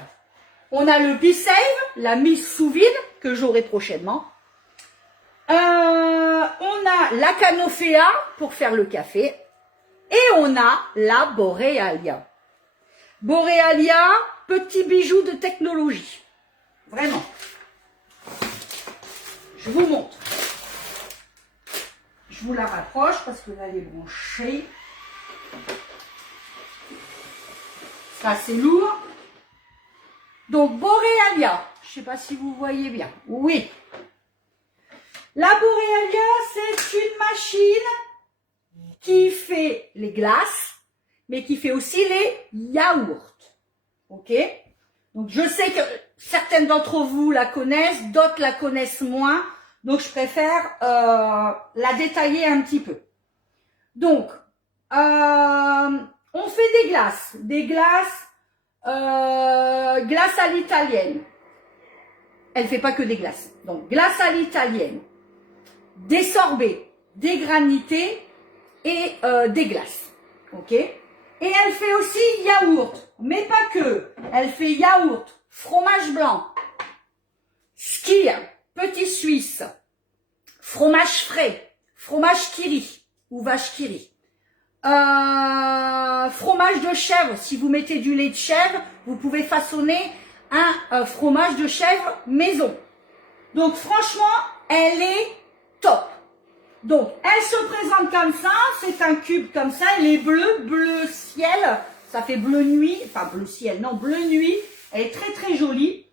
On a le B-Save, la mise sous vide, que j'aurai prochainement. On a la Canofea pour faire le café. Et on a la Borealia. Borealia, petit bijou de technologie. Vraiment. Je vous montre. Je vous la rapproche parce que là, elle est branchée. Ça, c'est lourd. Donc, Borealia. Je ne sais pas si vous voyez bien. Oui. La Borealia, c'est une machine qui fait les glaces, mais qui fait aussi les yaourts. Ok? Donc, je sais que certaines d'entre vous la connaissent, d'autres la connaissent moins. Donc, je préfère la détailler un petit peu. Donc, on fait des glaces. Des glaces, glace à l'italienne. Elle fait pas que des glaces. Donc, glace à l'italienne. Des sorbets, des granités et des glaces. Ok? Et elle fait aussi yaourt, mais pas que. Elle fait yaourt, fromage blanc, skyr, petit suisse, fromage frais, fromage kiri ou vache kiri. Fromage de chèvre, si vous mettez du lait de chèvre, vous pouvez façonner un fromage de chèvre maison. Donc franchement, elle est top. Donc, elle se présente comme ça, c'est un cube comme ça, elle est bleue, bleu ciel, ça fait bleu nuit, enfin bleu ciel, non, bleu nuit, elle est très très jolie.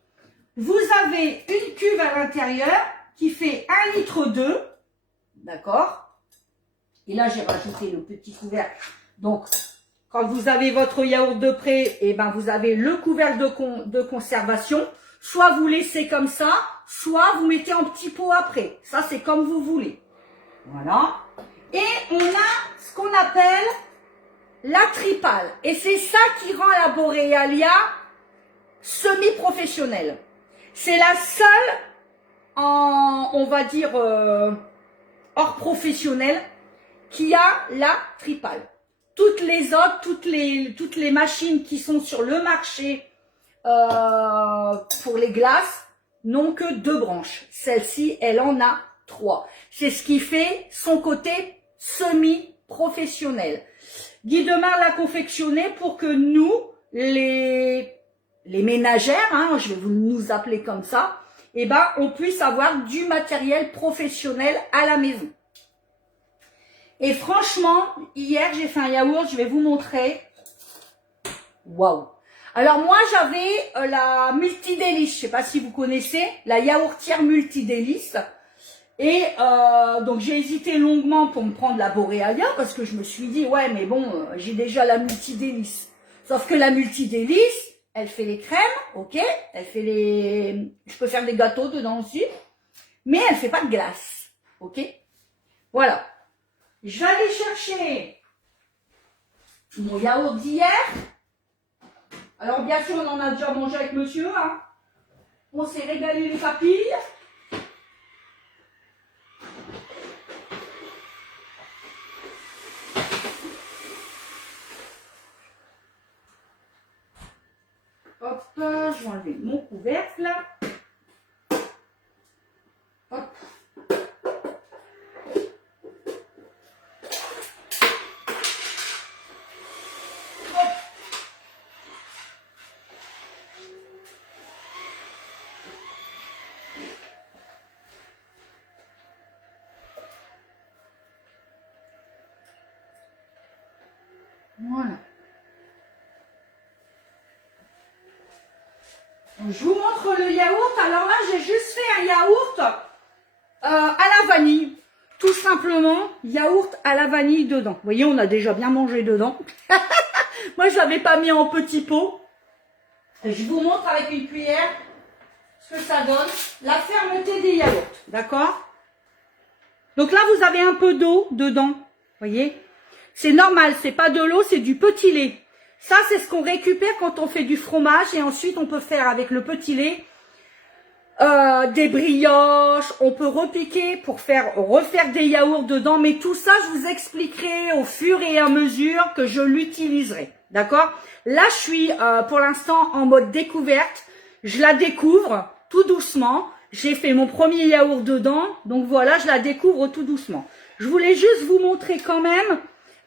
Vous avez une cuve à l'intérieur qui fait 1,2 litre, d'accord? Et là, j'ai rajouté le petit couvercle. Donc, quand vous avez votre yaourt de près, et ben vous avez le couvercle de conservation. Soit vous laissez comme ça, soit vous mettez en petit pot après. Ça, c'est comme vous voulez. Voilà. Et on a ce qu'on appelle la tripale. Et c'est ça qui rend la Borealia semi-professionnelle. C'est la seule on va dire, hors professionnel qui a la tripale. Toutes les autres, toutes les machines qui sont sur le marché pour les glaces n'ont que 2 branches. Celle-ci, elle en a 3. C'est ce qui fait son côté semi-professionnel. Guy Demar l'a confectionné pour que nous, les ménagères, hein, je vais nous appeler comme ça, eh ben, on puisse avoir du matériel professionnel à la maison. Et franchement, hier, j'ai fait un yaourt, je vais vous montrer. Waouh! Alors moi, j'avais la multidélice, je sais pas si vous connaissez, la yaourtière multidélice. Et donc, j'ai hésité longuement pour me prendre la Borealia, parce que je me suis dit, ouais, mais bon, j'ai déjà la multidélice. Sauf que la multidélice, elle fait les crèmes, ok, elle fait les... Je peux faire des gâteaux dedans aussi, mais elle fait pas de glace, ok. Voilà. Je vais aller chercher mon yaourt d'hier. Alors, bien sûr, on en a déjà mangé avec monsieur, hein. On s'est régalé les papilles. Hop, je vais enlever mon couvercle. Hop. Hop. Voilà. Je vous montre le yaourt. Alors là, j'ai juste fait un yaourt à la vanille. Tout simplement, yaourt à la vanille dedans. Vous voyez, on a déjà bien mangé dedans. Moi, je ne l'avais pas mis en petit pot. Je vous montre avec une cuillère ce que ça donne. La fermeté des yaourts, d'accord? Donc là, vous avez un peu d'eau dedans. Vous voyez? C'est normal, c'est pas de l'eau, c'est du petit lait. Ça, c'est ce qu'on récupère quand on fait du fromage. Et ensuite, on peut faire avec le petit lait des brioches. On peut repiquer pour refaire des yaourts dedans. Mais tout ça, je vous expliquerai au fur et à mesure que je l'utiliserai. D'accord? Là, je suis pour l'instant en mode découverte. Je la découvre tout doucement. J'ai fait mon premier yaourt dedans. Donc voilà, je la découvre tout doucement. Je voulais juste vous montrer quand même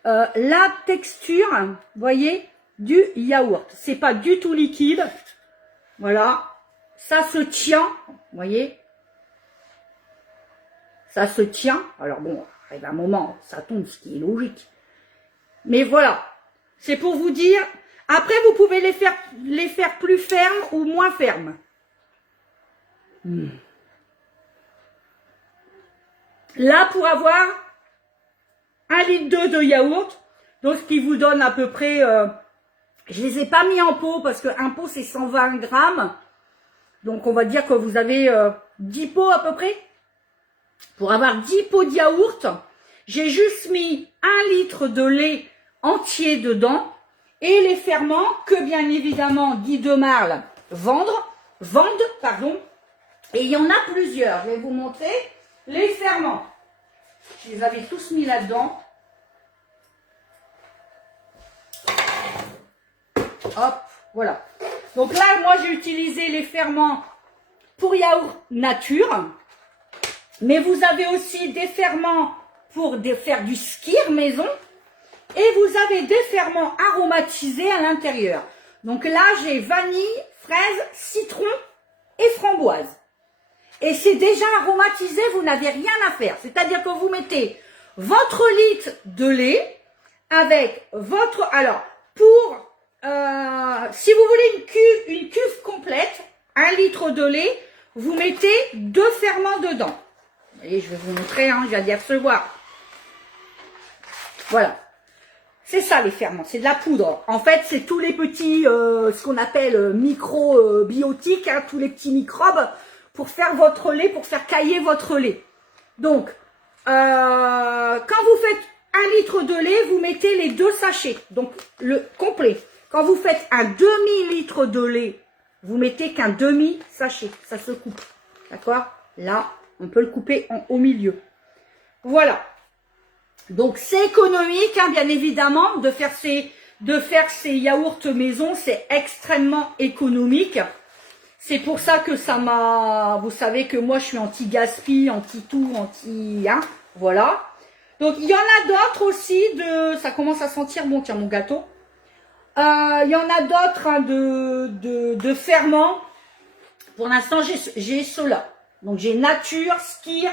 la texture, vous voyez, du yaourt. C'est pas du tout liquide. Voilà. Ça se tient. Vous voyez. Ça se tient. Alors bon, arrive un moment, ça tombe, ce qui est logique. Mais voilà. C'est pour vous dire. Après, vous pouvez les faire plus fermes ou moins fermes. Là, pour avoir 1,2 litre de yaourt, donc ce qui vous donne à peu près, je les ai pas mis en pot parce qu'un pot c'est 120 grammes, donc on va dire que vous avez 10 pots à peu près. Pour avoir 10 pots de yaourt, j'ai juste mis 1 litre de lait entier dedans et les ferments que bien évidemment Guy Demar vendent, pardon. Et il y en a plusieurs, je vais vous montrer les ferments. Je les avais tous mis là-dedans. Hop, voilà. Donc là, moi, j'ai utilisé les ferments pour yaourt nature. Mais vous avez aussi des ferments pour faire du skyr maison. Et vous avez des ferments aromatisés à l'intérieur. Donc là, j'ai vanille, fraise, citron et framboise. Et c'est déjà aromatisé, vous n'avez rien à faire. C'est-à-dire que vous mettez votre litre de lait avec votre... Alors, pour... si vous voulez une cuve complète, 1 litre de lait, vous mettez 2 ferments dedans. Vous voyez, je vais vous montrer, hein, je viens d'y recevoir. Voilà. C'est ça les ferments, c'est de la poudre. En fait, c'est tous les petits, ce qu'on appelle microbiotiques, hein, tous les petits microbes pour faire votre lait, pour faire cailler votre lait. Donc, quand vous faites 1 litre de lait, vous mettez les 2 sachets, donc le complet. Quand vous faites un demi-litre de lait, vous mettez qu'un demi-sachet, ça se coupe, d'accord? Là, on peut le couper au milieu. Voilà. Donc, c'est économique, hein, bien évidemment, de faire ces yaourts maison, c'est extrêmement économique. C'est pour ça que ça m'a... Vous savez que moi, je suis anti-gaspi, anti-tout, hein, voilà. Donc, il y en a d'autres aussi Ça commence à sentir bon, tiens, mon gâteau. Il y en a d'autres hein, de ferments. Pour l'instant, j'ai ceux-là. Donc, j'ai nature, skir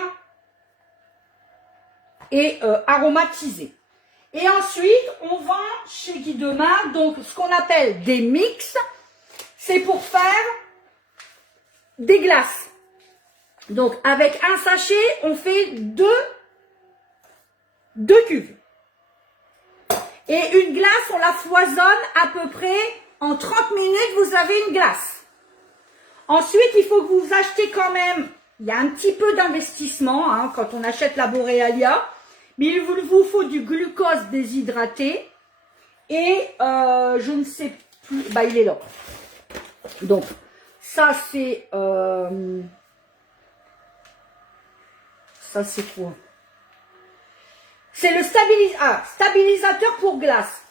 et aromatisé. Et ensuite, on vend chez Guy Demar, donc ce qu'on appelle des mix. C'est pour faire des glaces. Donc, avec un sachet, on fait deux cuves. Et une glace, on la foisonne à peu près en 30 minutes, vous avez une glace. Ensuite, il faut que vous achetez quand même, il y a un petit peu d'investissement hein, quand on achète la Borealia, mais il vous faut du glucose déshydraté et je ne sais plus, bah il est là. Donc, ça c'est quoi? C'est le stabilisateur pour glace.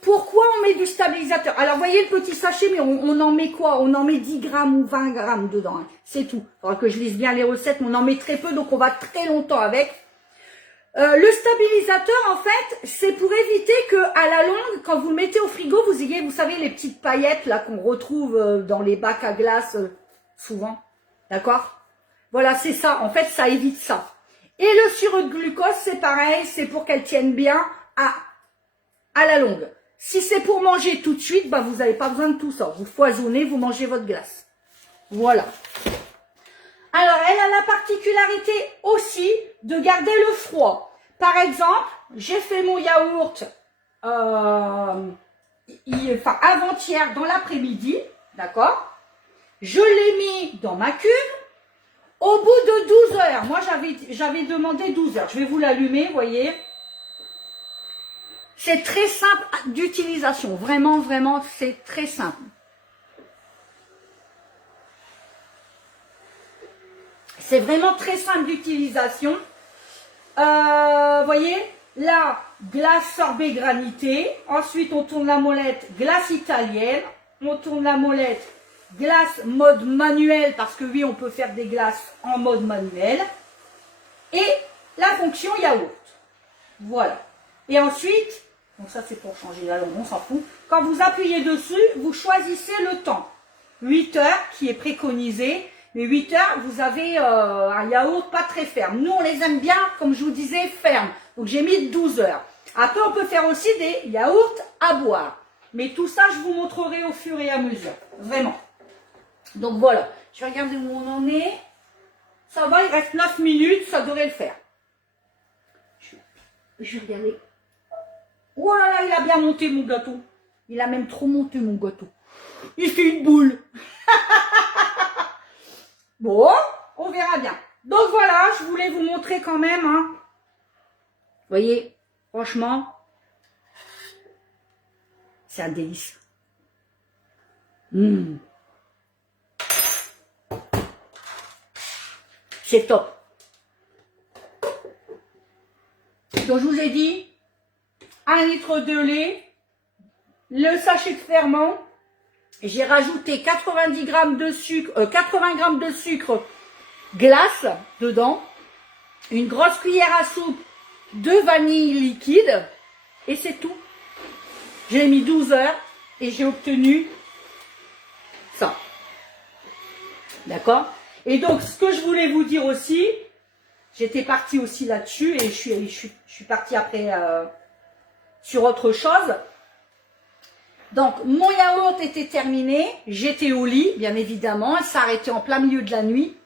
Pourquoi on met du stabilisateur? Alors, voyez le petit sachet, mais on en met quoi? On en met 10 grammes ou 20 grammes dedans. Hein. C'est tout. Il faudra que je lise bien les recettes, mais on en met très peu, donc on va très longtemps avec. Le stabilisateur, en fait, c'est pour éviter que, à la longue, quand vous le mettez au frigo, vous ayez, vous savez, les petites paillettes là qu'on retrouve dans les bacs à glace souvent. D'accord? Voilà, c'est ça. En fait, ça évite ça. Et le sirop de glucose, c'est pareil, c'est pour qu'elle tienne bien à la longue. Si c'est pour manger tout de suite, bah vous n'avez pas besoin de tout ça. Vous foisonnez, vous mangez votre glace. Voilà. Alors, elle a la particularité aussi de garder le froid. Par exemple, j'ai fait mon yaourt avant-hier dans l'après-midi, d'accord? Je l'ai mis dans ma cuve. Au bout de 12 heures, moi j'avais demandé 12 heures. Je vais vous l'allumer, vous voyez. C'est très simple d'utilisation. Vraiment, vraiment, c'est très simple. C'est vraiment très simple d'utilisation. Voyez, là, glace sorbet granité. Ensuite, on tourne la molette, glace italienne. On tourne la molette, glace mode manuel, parce que oui, on peut faire des glaces en mode manuel. Et la fonction yaourt. Voilà. Et ensuite, donc ça c'est pour changer la langue, on s'en fout. Quand vous appuyez dessus, vous choisissez le temps. 8 heures qui est préconisé. Mais 8 heures, vous avez un yaourt pas très ferme. Nous, on les aime bien, comme je vous disais, fermes. Donc j'ai mis 12 heures. Après, on peut faire aussi des yaourts à boire. Mais tout ça, je vous montrerai au fur et à mesure. Vraiment. Donc voilà, je vais regarder où on en est. Ça va, il reste 9 minutes, ça devrait le faire. Je vais regarder. Oh là là, il a bien monté mon gâteau. Il a même trop monté mon gâteau. Il fait une boule. Bon, on verra bien. Donc voilà, je voulais vous montrer quand même. Hein. Vous voyez, franchement, c'est un délice. C'est top. Donc je vous ai dit, 1 litre de lait, le sachet de ferment, j'ai rajouté 90 grammes de sucre, 80 grammes de sucre glace dedans, une grosse cuillère à soupe de vanille liquide, et c'est tout. J'ai mis 12 heures et j'ai obtenu ça. D'accord? Et donc, ce que je voulais vous dire aussi, j'étais partie aussi là-dessus et je suis partie après sur autre chose. Donc, mon yaourt était terminé, j'étais au lit, bien évidemment, elle s'est arrêtée en plein milieu de la nuit.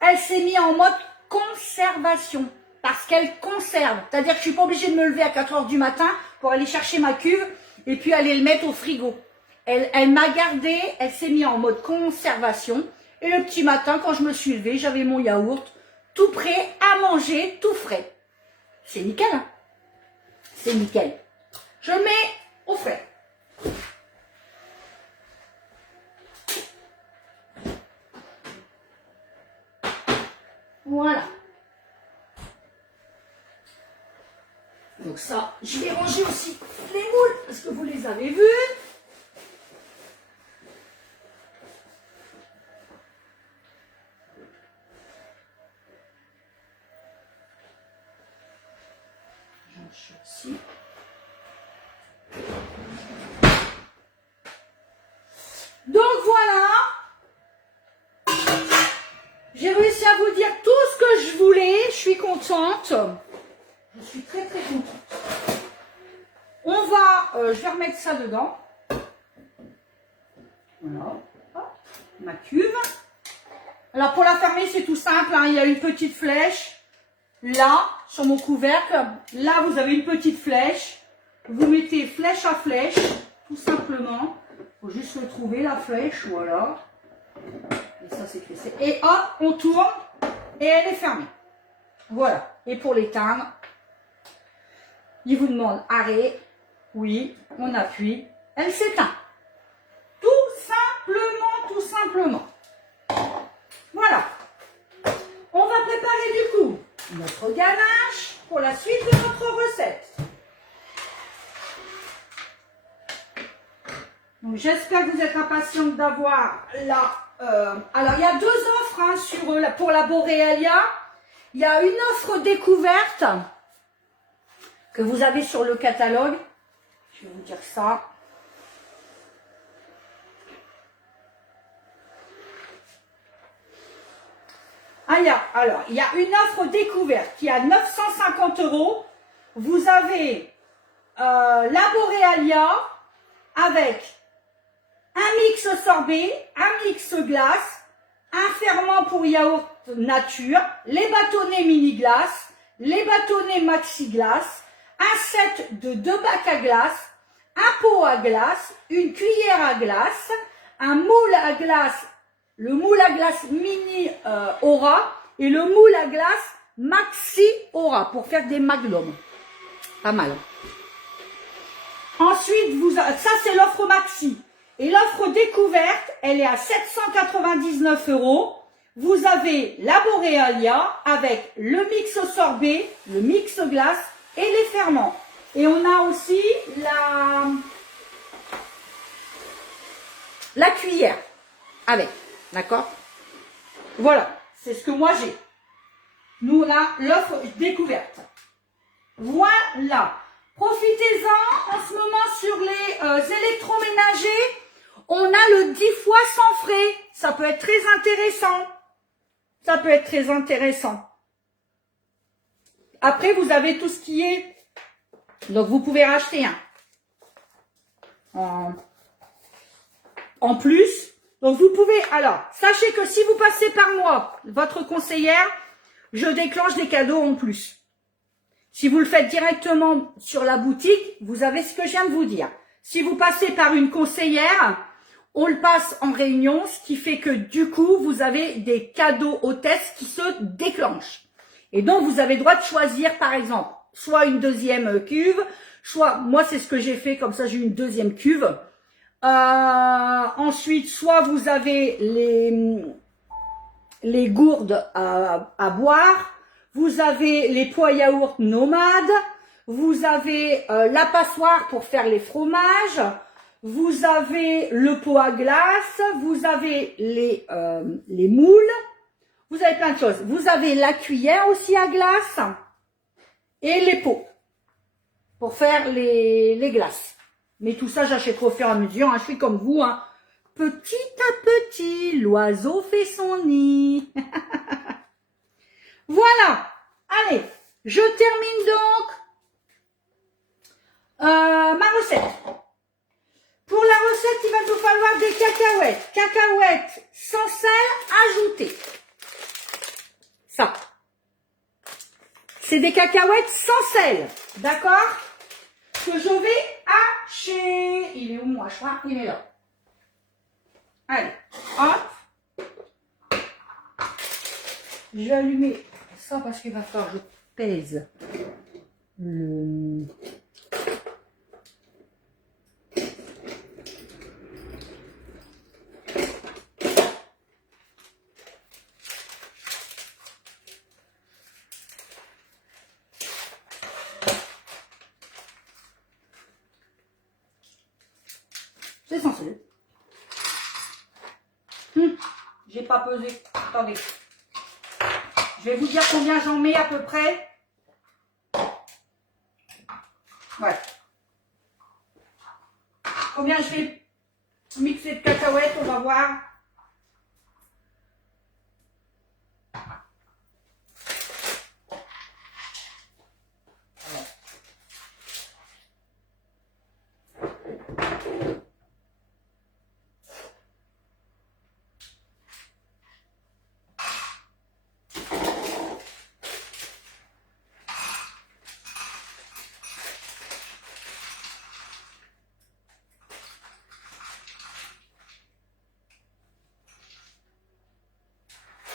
Elle s'est mise en mode conservation, parce qu'elle conserve. C'est-à-dire que je ne suis pas obligée de me lever à 4 heures du matin pour aller chercher ma cuve et puis aller le mettre au frigo. Elle m'a gardé, elle s'est mise en mode conservation. Et le petit matin, quand je me suis levée, j'avais mon yaourt tout prêt à manger, tout frais. C'est nickel, hein? C'est nickel. Je mets au frais. Voilà. Donc ça, je vais ranger aussi les moules, parce que vous les avez vus. Aussi. Donc voilà, j'ai réussi à vous dire tout ce que je voulais, je suis contente, je suis très très contente. On va, je vais remettre ça dedans, voilà, hop, ma cuve. Alors pour la fermer c'est tout simple, hein. Il y a une petite flèche, là, sur mon couvercle, là vous avez une petite flèche, vous mettez flèche à flèche, tout simplement. Il faut juste le trouver, la flèche, voilà. Et ça, c'est fait. Et hop, on tourne et elle est fermée. Voilà. Et pour l'éteindre, il vous demande arrêt. Oui, on appuie. Elle s'éteint. Tout simplement, tout simplement. Voilà. On va préparer du coup notre ganache pour la suite de notre recette. Donc j'espère que vous êtes impatiente d'avoir la... alors il y a deux offres hein, pour la Borealia. Il y a une offre découverte que vous avez sur le catalogue. Je vais vous dire ça. Alors, il y a une offre découverte qui est à 950 €. Vous avez la Borealia avec un mix sorbet, un mix glace, un ferment pour yaourt nature, les bâtonnets mini glace, les bâtonnets maxi glace, un set de 2 bacs à glace, un pot à glace, une cuillère à glace, un moule à glace, le moule à glace mini Aura et le moule à glace maxi Aura pour faire des magnums. Pas mal. Ensuite, ça c'est l'offre maxi. Et l'offre découverte, elle est à 799 €. Vous avez la Borealia avec le mix sorbet, le mix glace et les ferments. Et on a aussi la cuillère avec, d'accord? Voilà, c'est ce que moi j'ai. Nous, on a l'offre découverte. Voilà. Profitez-en en ce moment sur les électroménagers. On a le 10 fois sans frais. Ça peut être très intéressant. Ça peut être très intéressant. Après, vous avez tout ce qui est... Donc, vous pouvez racheter un en plus. Donc, vous pouvez... Alors, sachez que si vous passez par moi, votre conseillère, je déclenche des cadeaux en plus. Si vous le faites directement sur la boutique, vous avez ce que je viens de vous dire. Si vous passez par une conseillère, on le passe en réunion, ce qui fait que du coup, vous avez des cadeaux hôtesses qui se déclenchent. Et donc, vous avez le droit de choisir, par exemple, soit une deuxième cuve, soit, moi, c'est ce que j'ai fait, comme ça, j'ai une deuxième cuve. Ensuite, soit vous avez les gourdes à boire, vous avez les pots yaourt nomades, vous avez la passoire pour faire les fromages, vous avez le pot à glace, vous avez les moules, vous avez plein de choses. Vous avez la cuillère aussi à glace et les pots pour faire les glaces. Mais tout ça, j'achèterai au fur et à mesure. Hein. Je suis comme vous. Hein. Petit à petit, l'oiseau fait son nid. Voilà. Allez, je termine donc ma recette. Pour la recette, il va nous falloir des cacahuètes. Cacahuètes sans sel ajouté. Ça. C'est des cacahuètes sans sel. D'accord? Que je vais hacher. Il est où mon hachoir? Il est là. Allez, hop. Je vais allumer ça parce qu'il va falloir que je pèse le... C'est censé. J'ai pas pesé. Attendez. Je vais vous dire combien j'en mets à peu près. Ouais. Combien je vais mixer de cacahuètes, on va voir.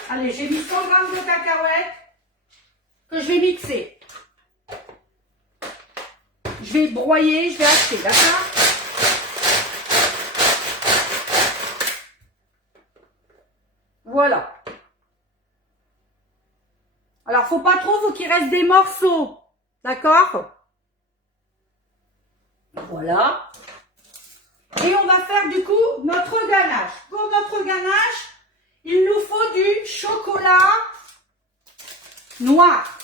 Allez, j'ai mis 100 grammes de cacahuètes que je vais mixer. Je vais broyer, je vais hacher, d'accord? Voilà. Alors, faut pas trop, faut qu'il reste des morceaux. D'accord? Voilà. Et on va faire du coup notre ganache. Pour notre ganache, il nous faut du chocolat noir.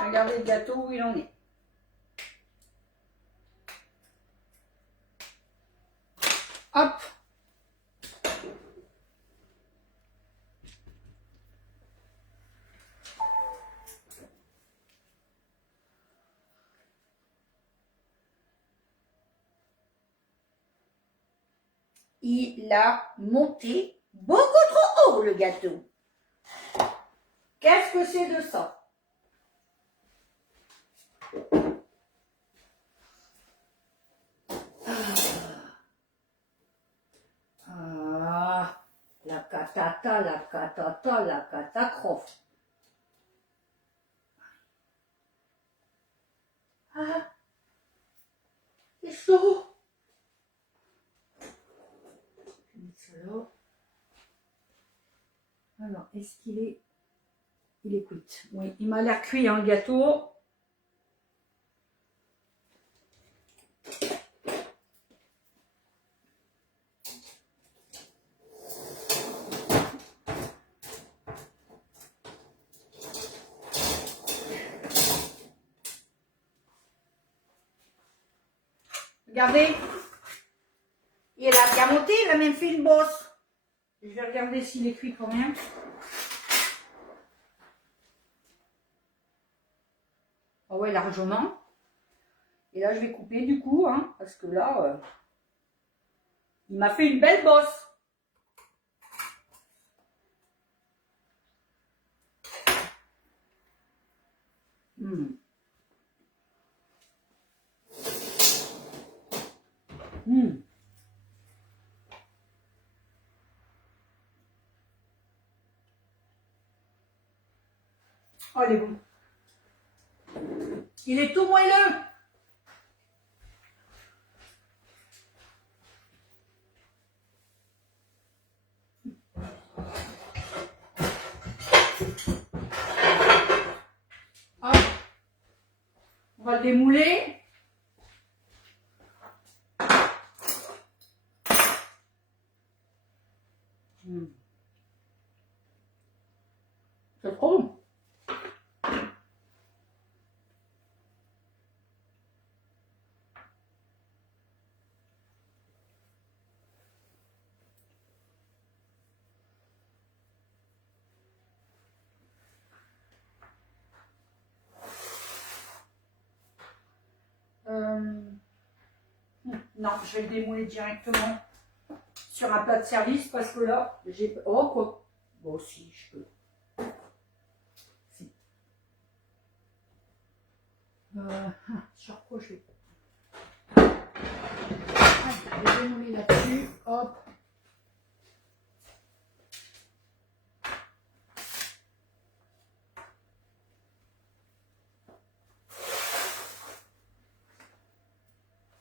Regardez le gâteau où il en est. Hop. Il a monté beaucoup trop haut le gâteau. Qu'est-ce que c'est de ça? La catastrophe. Ah, c'est chaud. Je vais mettre ça là. Alors, est-ce qu'il est... Il est cuit. Oui, il m'a l'air cuit, hein, le gâteau. Regardez, il a bien monté, il a même fait une bosse. Je vais regarder s'il est cuit quand même. Ah ouais, largement. Et là, je vais couper du coup, hein, parce que là, il m'a fait une belle bosse. Oh, il est bon. Il est tout moelleux. Hop. On va le démouler. C'est trop bon. Non, je vais le démouler directement sur un plat de service parce que là, j'ai... Oh, quoi. Bon, si, je peux. sur quoi je vais démouler là-dessus. Hop.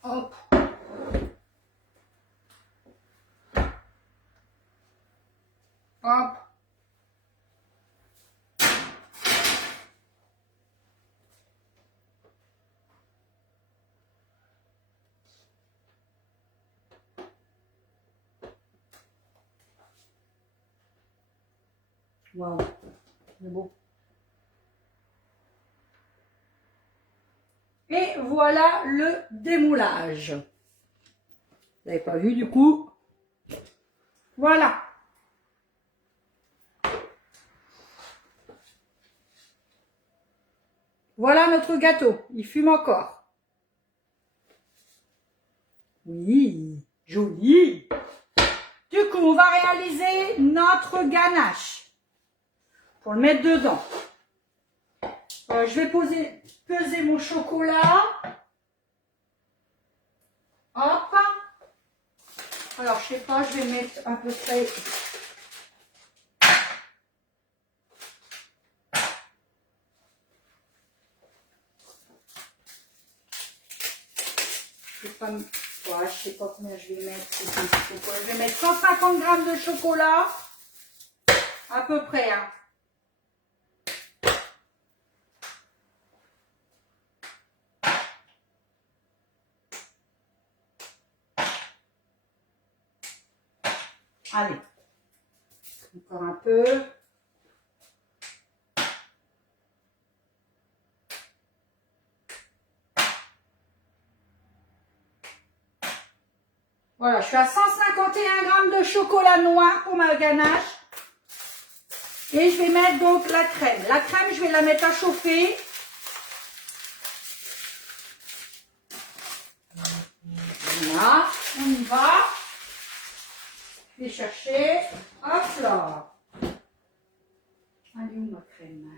Hop. Hop. Waouh, c'est beau. Et voilà le démoulage. Vous n'avez pas vu du coup. Voilà. Voilà notre gâteau. Il fume encore. Oui, joli. Du coup, on va réaliser notre ganache. Pour le mettre dedans. Je vais peser mon chocolat. Hop. Alors, je sais pas, je vais mettre à peu près. Je sais pas combien je vais mettre. Je vais mettre 150 grammes de chocolat. À peu près, hein. Allez, encore un peu. Voilà, je suis à 151 grammes de chocolat noir pour ma ganache. Et je vais mettre donc la crème. La crème, je vais la mettre à chauffer. Voilà, on y va. Je vais chercher. Hop là. Allez, où ma crème?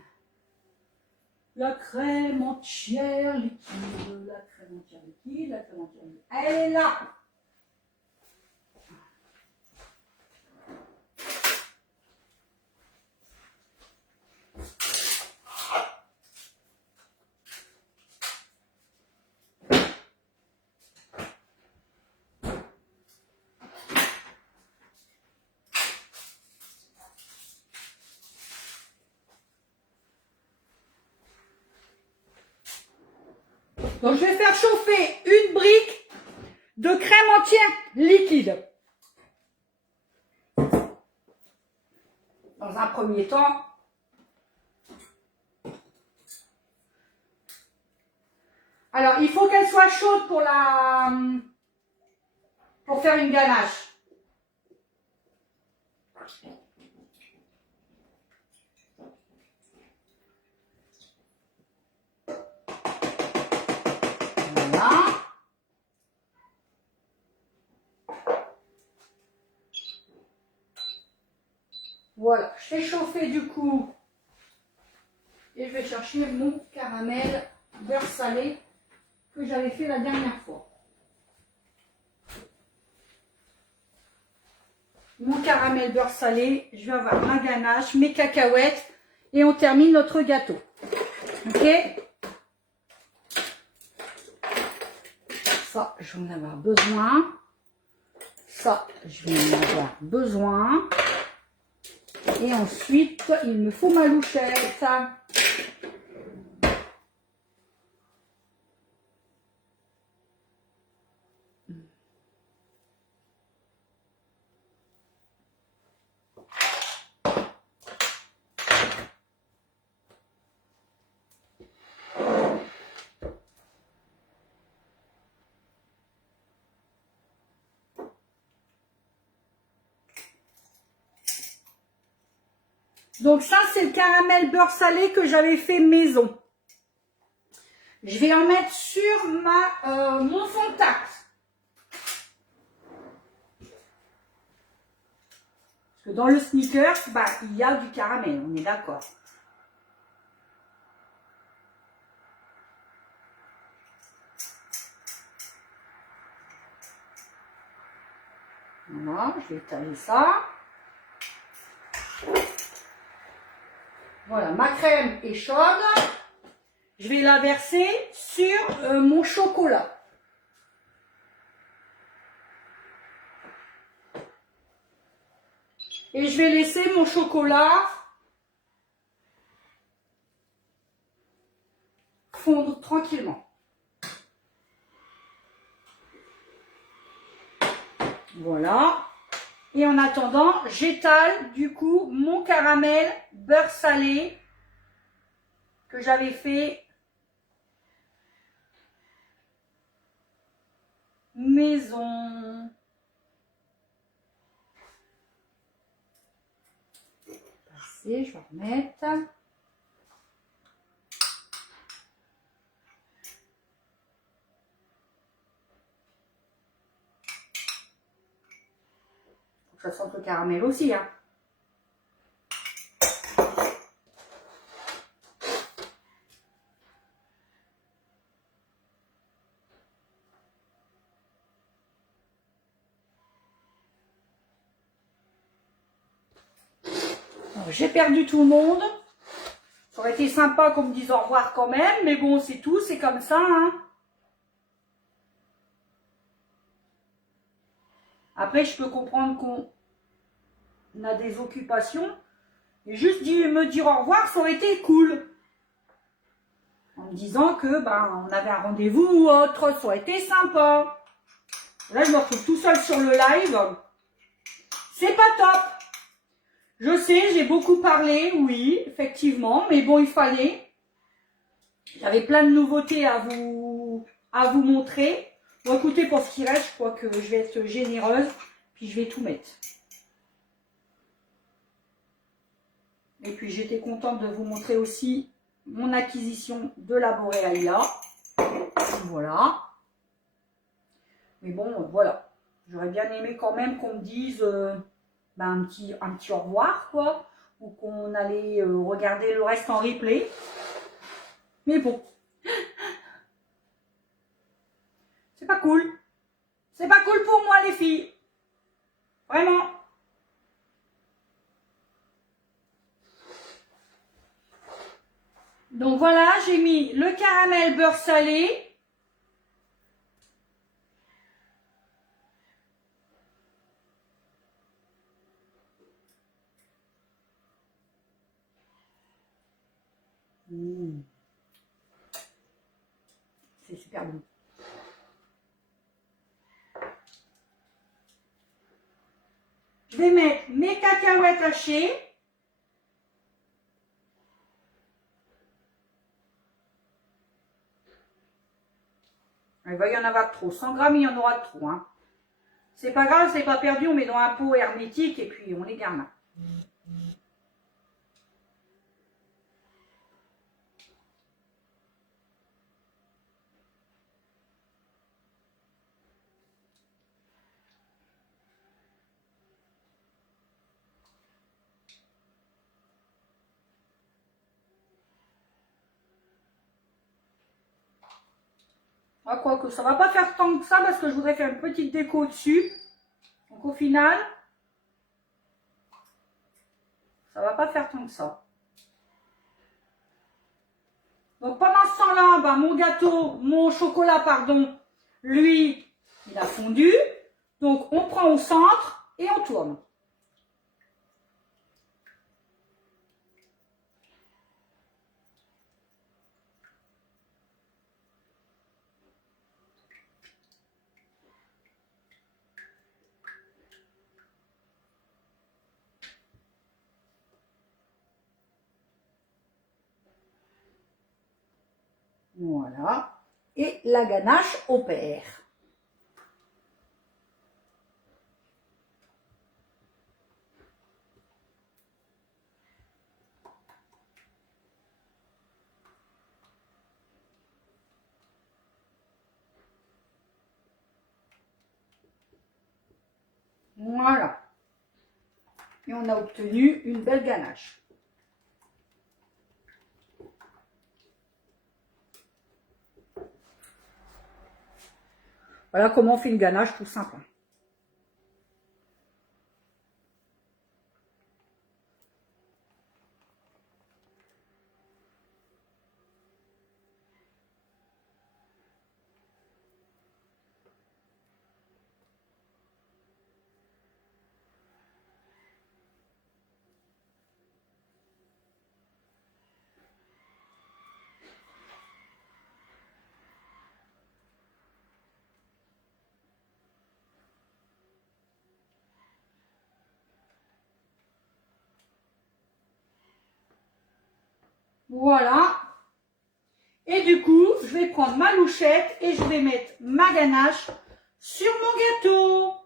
La crème entière liquide. La crème entière liquide. La crème entière liquide. Elle est là. Donc, je vais faire chauffer une brique de crème entière liquide. Dans un premier temps, alors il faut qu'elle soit chaude pour faire une ganache. Voilà. Voilà, je fais chauffer du coup et je vais chercher mon caramel beurre salé que j'avais fait la dernière fois. Mon caramel beurre salé, je vais avoir ma ganache, mes cacahuètes et on termine notre gâteau. Ok? Ça, je vais en avoir besoin. Ça, je vais en avoir besoin. Et ensuite, il me faut ma louchette. Donc ça, c'est le caramel beurre salé que j'avais fait maison. Je vais en mettre sur mon fond de tarte. Parce que dans le Snickers, bah, il y a du caramel, on est d'accord. Voilà, je vais étaler ça. Voilà, ma crème est chaude. Je vais la verser sur mon chocolat. Et je vais laisser mon chocolat fondre tranquillement. Voilà. Et en attendant, j'étale du coup mon caramel beurre salé que j'avais fait maison. Passer, je vais remettre. Ça sent le caramel aussi, hein. J'ai perdu tout le monde. Ça aurait été sympa qu'on me dise au revoir quand même, mais bon, c'est tout, c'est comme ça, hein. Après, je peux comprendre qu'on a des occupations. Et juste me dire au revoir, ça aurait été cool. En me disant que ben, on avait un rendez-vous ou autre, ça aurait été sympa. Là, je me retrouve tout seul sur le live. C'est pas top. Je sais, j'ai beaucoup parlé, oui, effectivement. Mais bon, il fallait. J'avais plein de nouveautés à vous montrer. Bon, écoutez, pour ce qui reste, je crois que je vais être généreuse. Puis je vais tout mettre. Et puis j'étais contente de vous montrer aussi mon acquisition de la Boréalia. Voilà. Mais bon, voilà. J'aurais bien aimé quand même qu'on me dise ben, un petit au revoir, quoi. Ou qu'on allait regarder le reste en replay. Mais bon. C'est pas cool. C'est pas cool pour moi, les filles. Vraiment. Donc voilà, j'ai mis le caramel beurre salé. C'est super bon. Je vais mettre mes cacahuètes hachées. Il va y en avoir trop. 100 grammes, il y en aura trop. Hein. C'est pas grave, c'est pas perdu. On met dans un pot hermétique et puis on les garde là. Ah, quoi que ça va pas faire tant que ça parce que je voudrais faire une petite déco dessus. Donc au final, ça va pas faire tant que ça. Donc pendant ce temps-là, ben, mon chocolat, pardon, lui, il a fondu. Donc on prend au centre et on tourne. Voilà. Et la ganache opère. Voilà. Et on a obtenu une belle ganache. Voilà comment on fait une ganache tout simple. Voilà. Et du coup, je vais prendre ma louchette et je vais mettre ma ganache sur mon gâteau.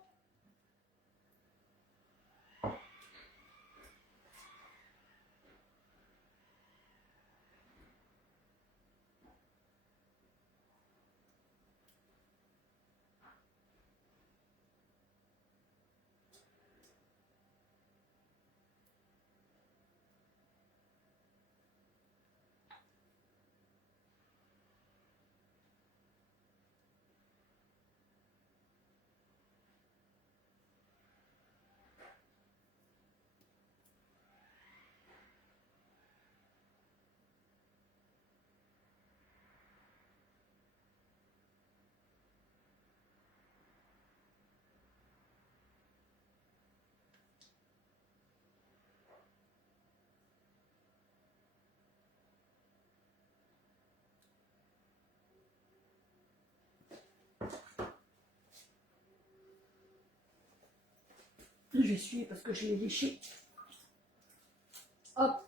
Je vais essuyer parce que je l'ai léché. Hop.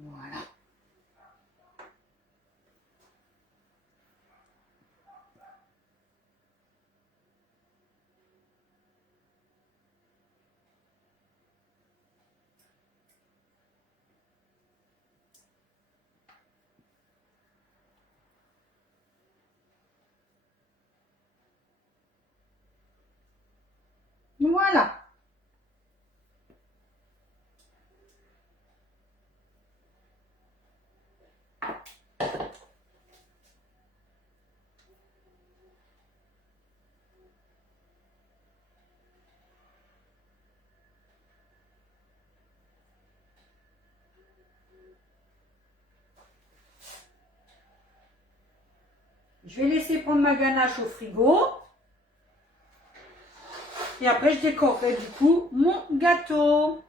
Voilà. Voilà. Je vais laisser prendre ma ganache au frigo. Et après, je décorerai du coup mon gâteau.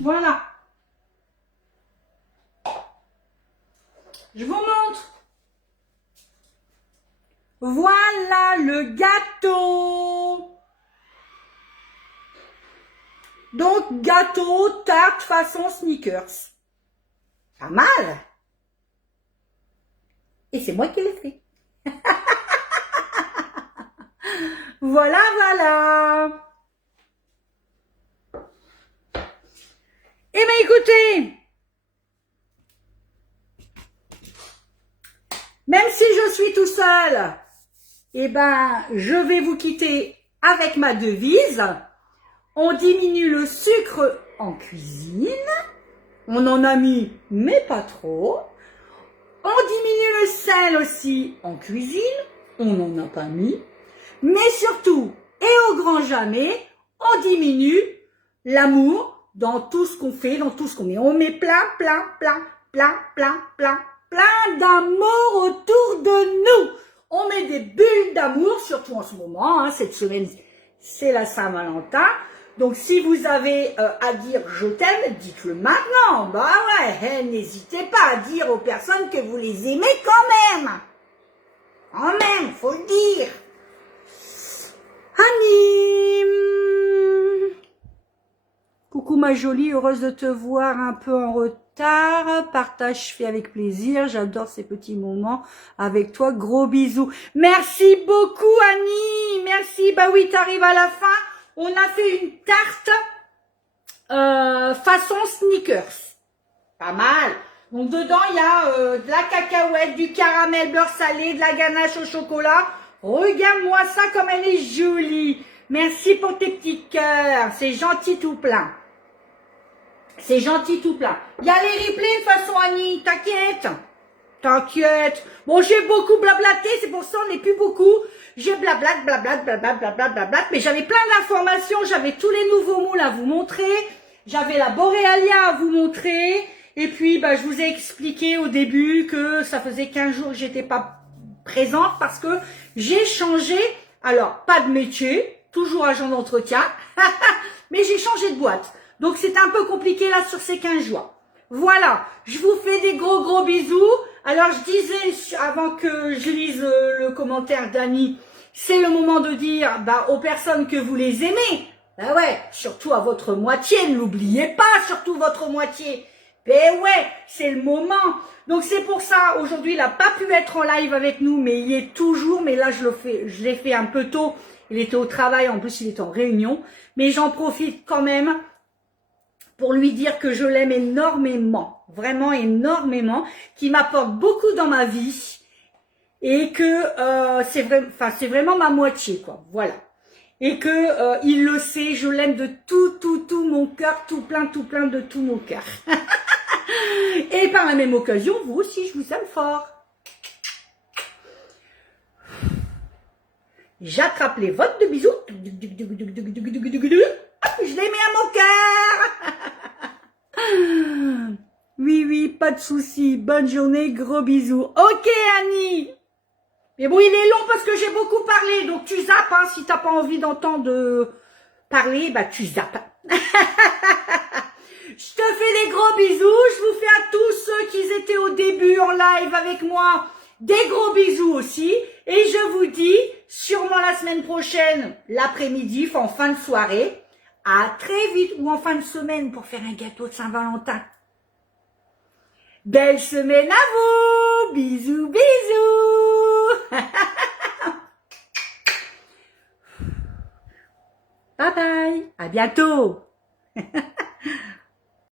Voilà. Je vous montre. Voilà le gâteau. Donc, gâteau, tarte façon Snickers. Pas mal. Et c'est moi qui l'ai fait. Voilà, voilà. Eh bien, écoutez, même si je suis tout seul, eh ben, je vais vous quitter avec ma devise. On diminue le sucre en cuisine. On en a mis, mais pas trop. On diminue le sel aussi en cuisine. On n'en a pas mis. Mais surtout, et au grand jamais, on diminue l'amour dans tout ce qu'on fait, dans tout ce qu'on met. On met plein d'amour autour de nous. On met des bulles d'amour, surtout en ce moment, hein, cette semaine, c'est la Saint-Valentin. Donc, si vous avez à dire « je t'aime », dites-le maintenant. Bah ouais, n'hésitez pas à dire aux personnes que vous les aimez quand même. Quand même, faut le dire. Annie, coucou ma jolie, heureuse de te voir un peu en retard. Partage fait avec plaisir, j'adore ces petits moments avec toi. Gros bisous. Merci beaucoup Annie, merci. Bah oui, t'arrives à la fin. On a fait une tarte façon sneakers. Pas mal. Donc dedans, il y a de la cacahuète, du caramel beurre salé, de la ganache au chocolat. Regarde-moi ça comme elle est jolie. Merci pour tes petits cœurs. C'est gentil tout plein. C'est gentil tout plein. Il y a les replays de façon Annie. T'inquiète. T'inquiète. Bon, j'ai beaucoup blablaté. C'est pour ça on n'est plus beaucoup. J'ai blablate, mais j'avais plein d'informations. J'avais tous les nouveaux moules à vous montrer. J'avais la Boréalia à vous montrer. Et puis, bah, je vous ai expliqué au début que ça faisait 15 jours que j'étais pas présente parce que j'ai changé. Alors, pas de métier. Toujours agent d'entretien. Mais j'ai changé de boîte. Donc, c'est un peu compliqué là sur ces 15 jours. Voilà. Je vous fais des gros bisous. Alors, je disais, avant que je lise le commentaire d'Annie, c'est le moment de dire bah, aux personnes que vous les aimez. Ben ouais, surtout à votre moitié, ne l'oubliez pas, surtout votre moitié. Ben ouais, c'est le moment. Donc c'est pour ça, aujourd'hui, il n'a pas pu être en live avec nous, mais il y est toujours. Mais là, je l'ai fait un peu tôt. Il était au travail, en plus, il est en réunion. Mais j'en profite quand même pour lui dire que je l'aime énormément, vraiment énormément, qui m'apporte beaucoup dans ma vie et que c'est vraiment ma moitié, quoi. Voilà. Et que il le sait, je l'aime de tout mon cœur, tout plein de tout mon cœur. Et par la même occasion, vous aussi, je vous aime fort. J'attrape les votes de bisous. Je les mets à mon cœur. Oui, pas de souci. Bonne journée, gros bisous. Ok, Annie. Mais bon, il est long parce que j'ai beaucoup parlé. Donc, tu zappes, hein. Si t'as pas envie d'entendre parler, bah, tu zappes. Je te fais des gros bisous. Je vous fais à tous ceux qui étaient au début en live avec moi des gros bisous aussi. Et je vous dis, sûrement la semaine prochaine, l'après-midi, en fin de soirée, à très vite ou en fin de semaine pour faire un gâteau de Saint-Valentin. Belle semaine à vous. Bisous. Bye bye. À bientôt.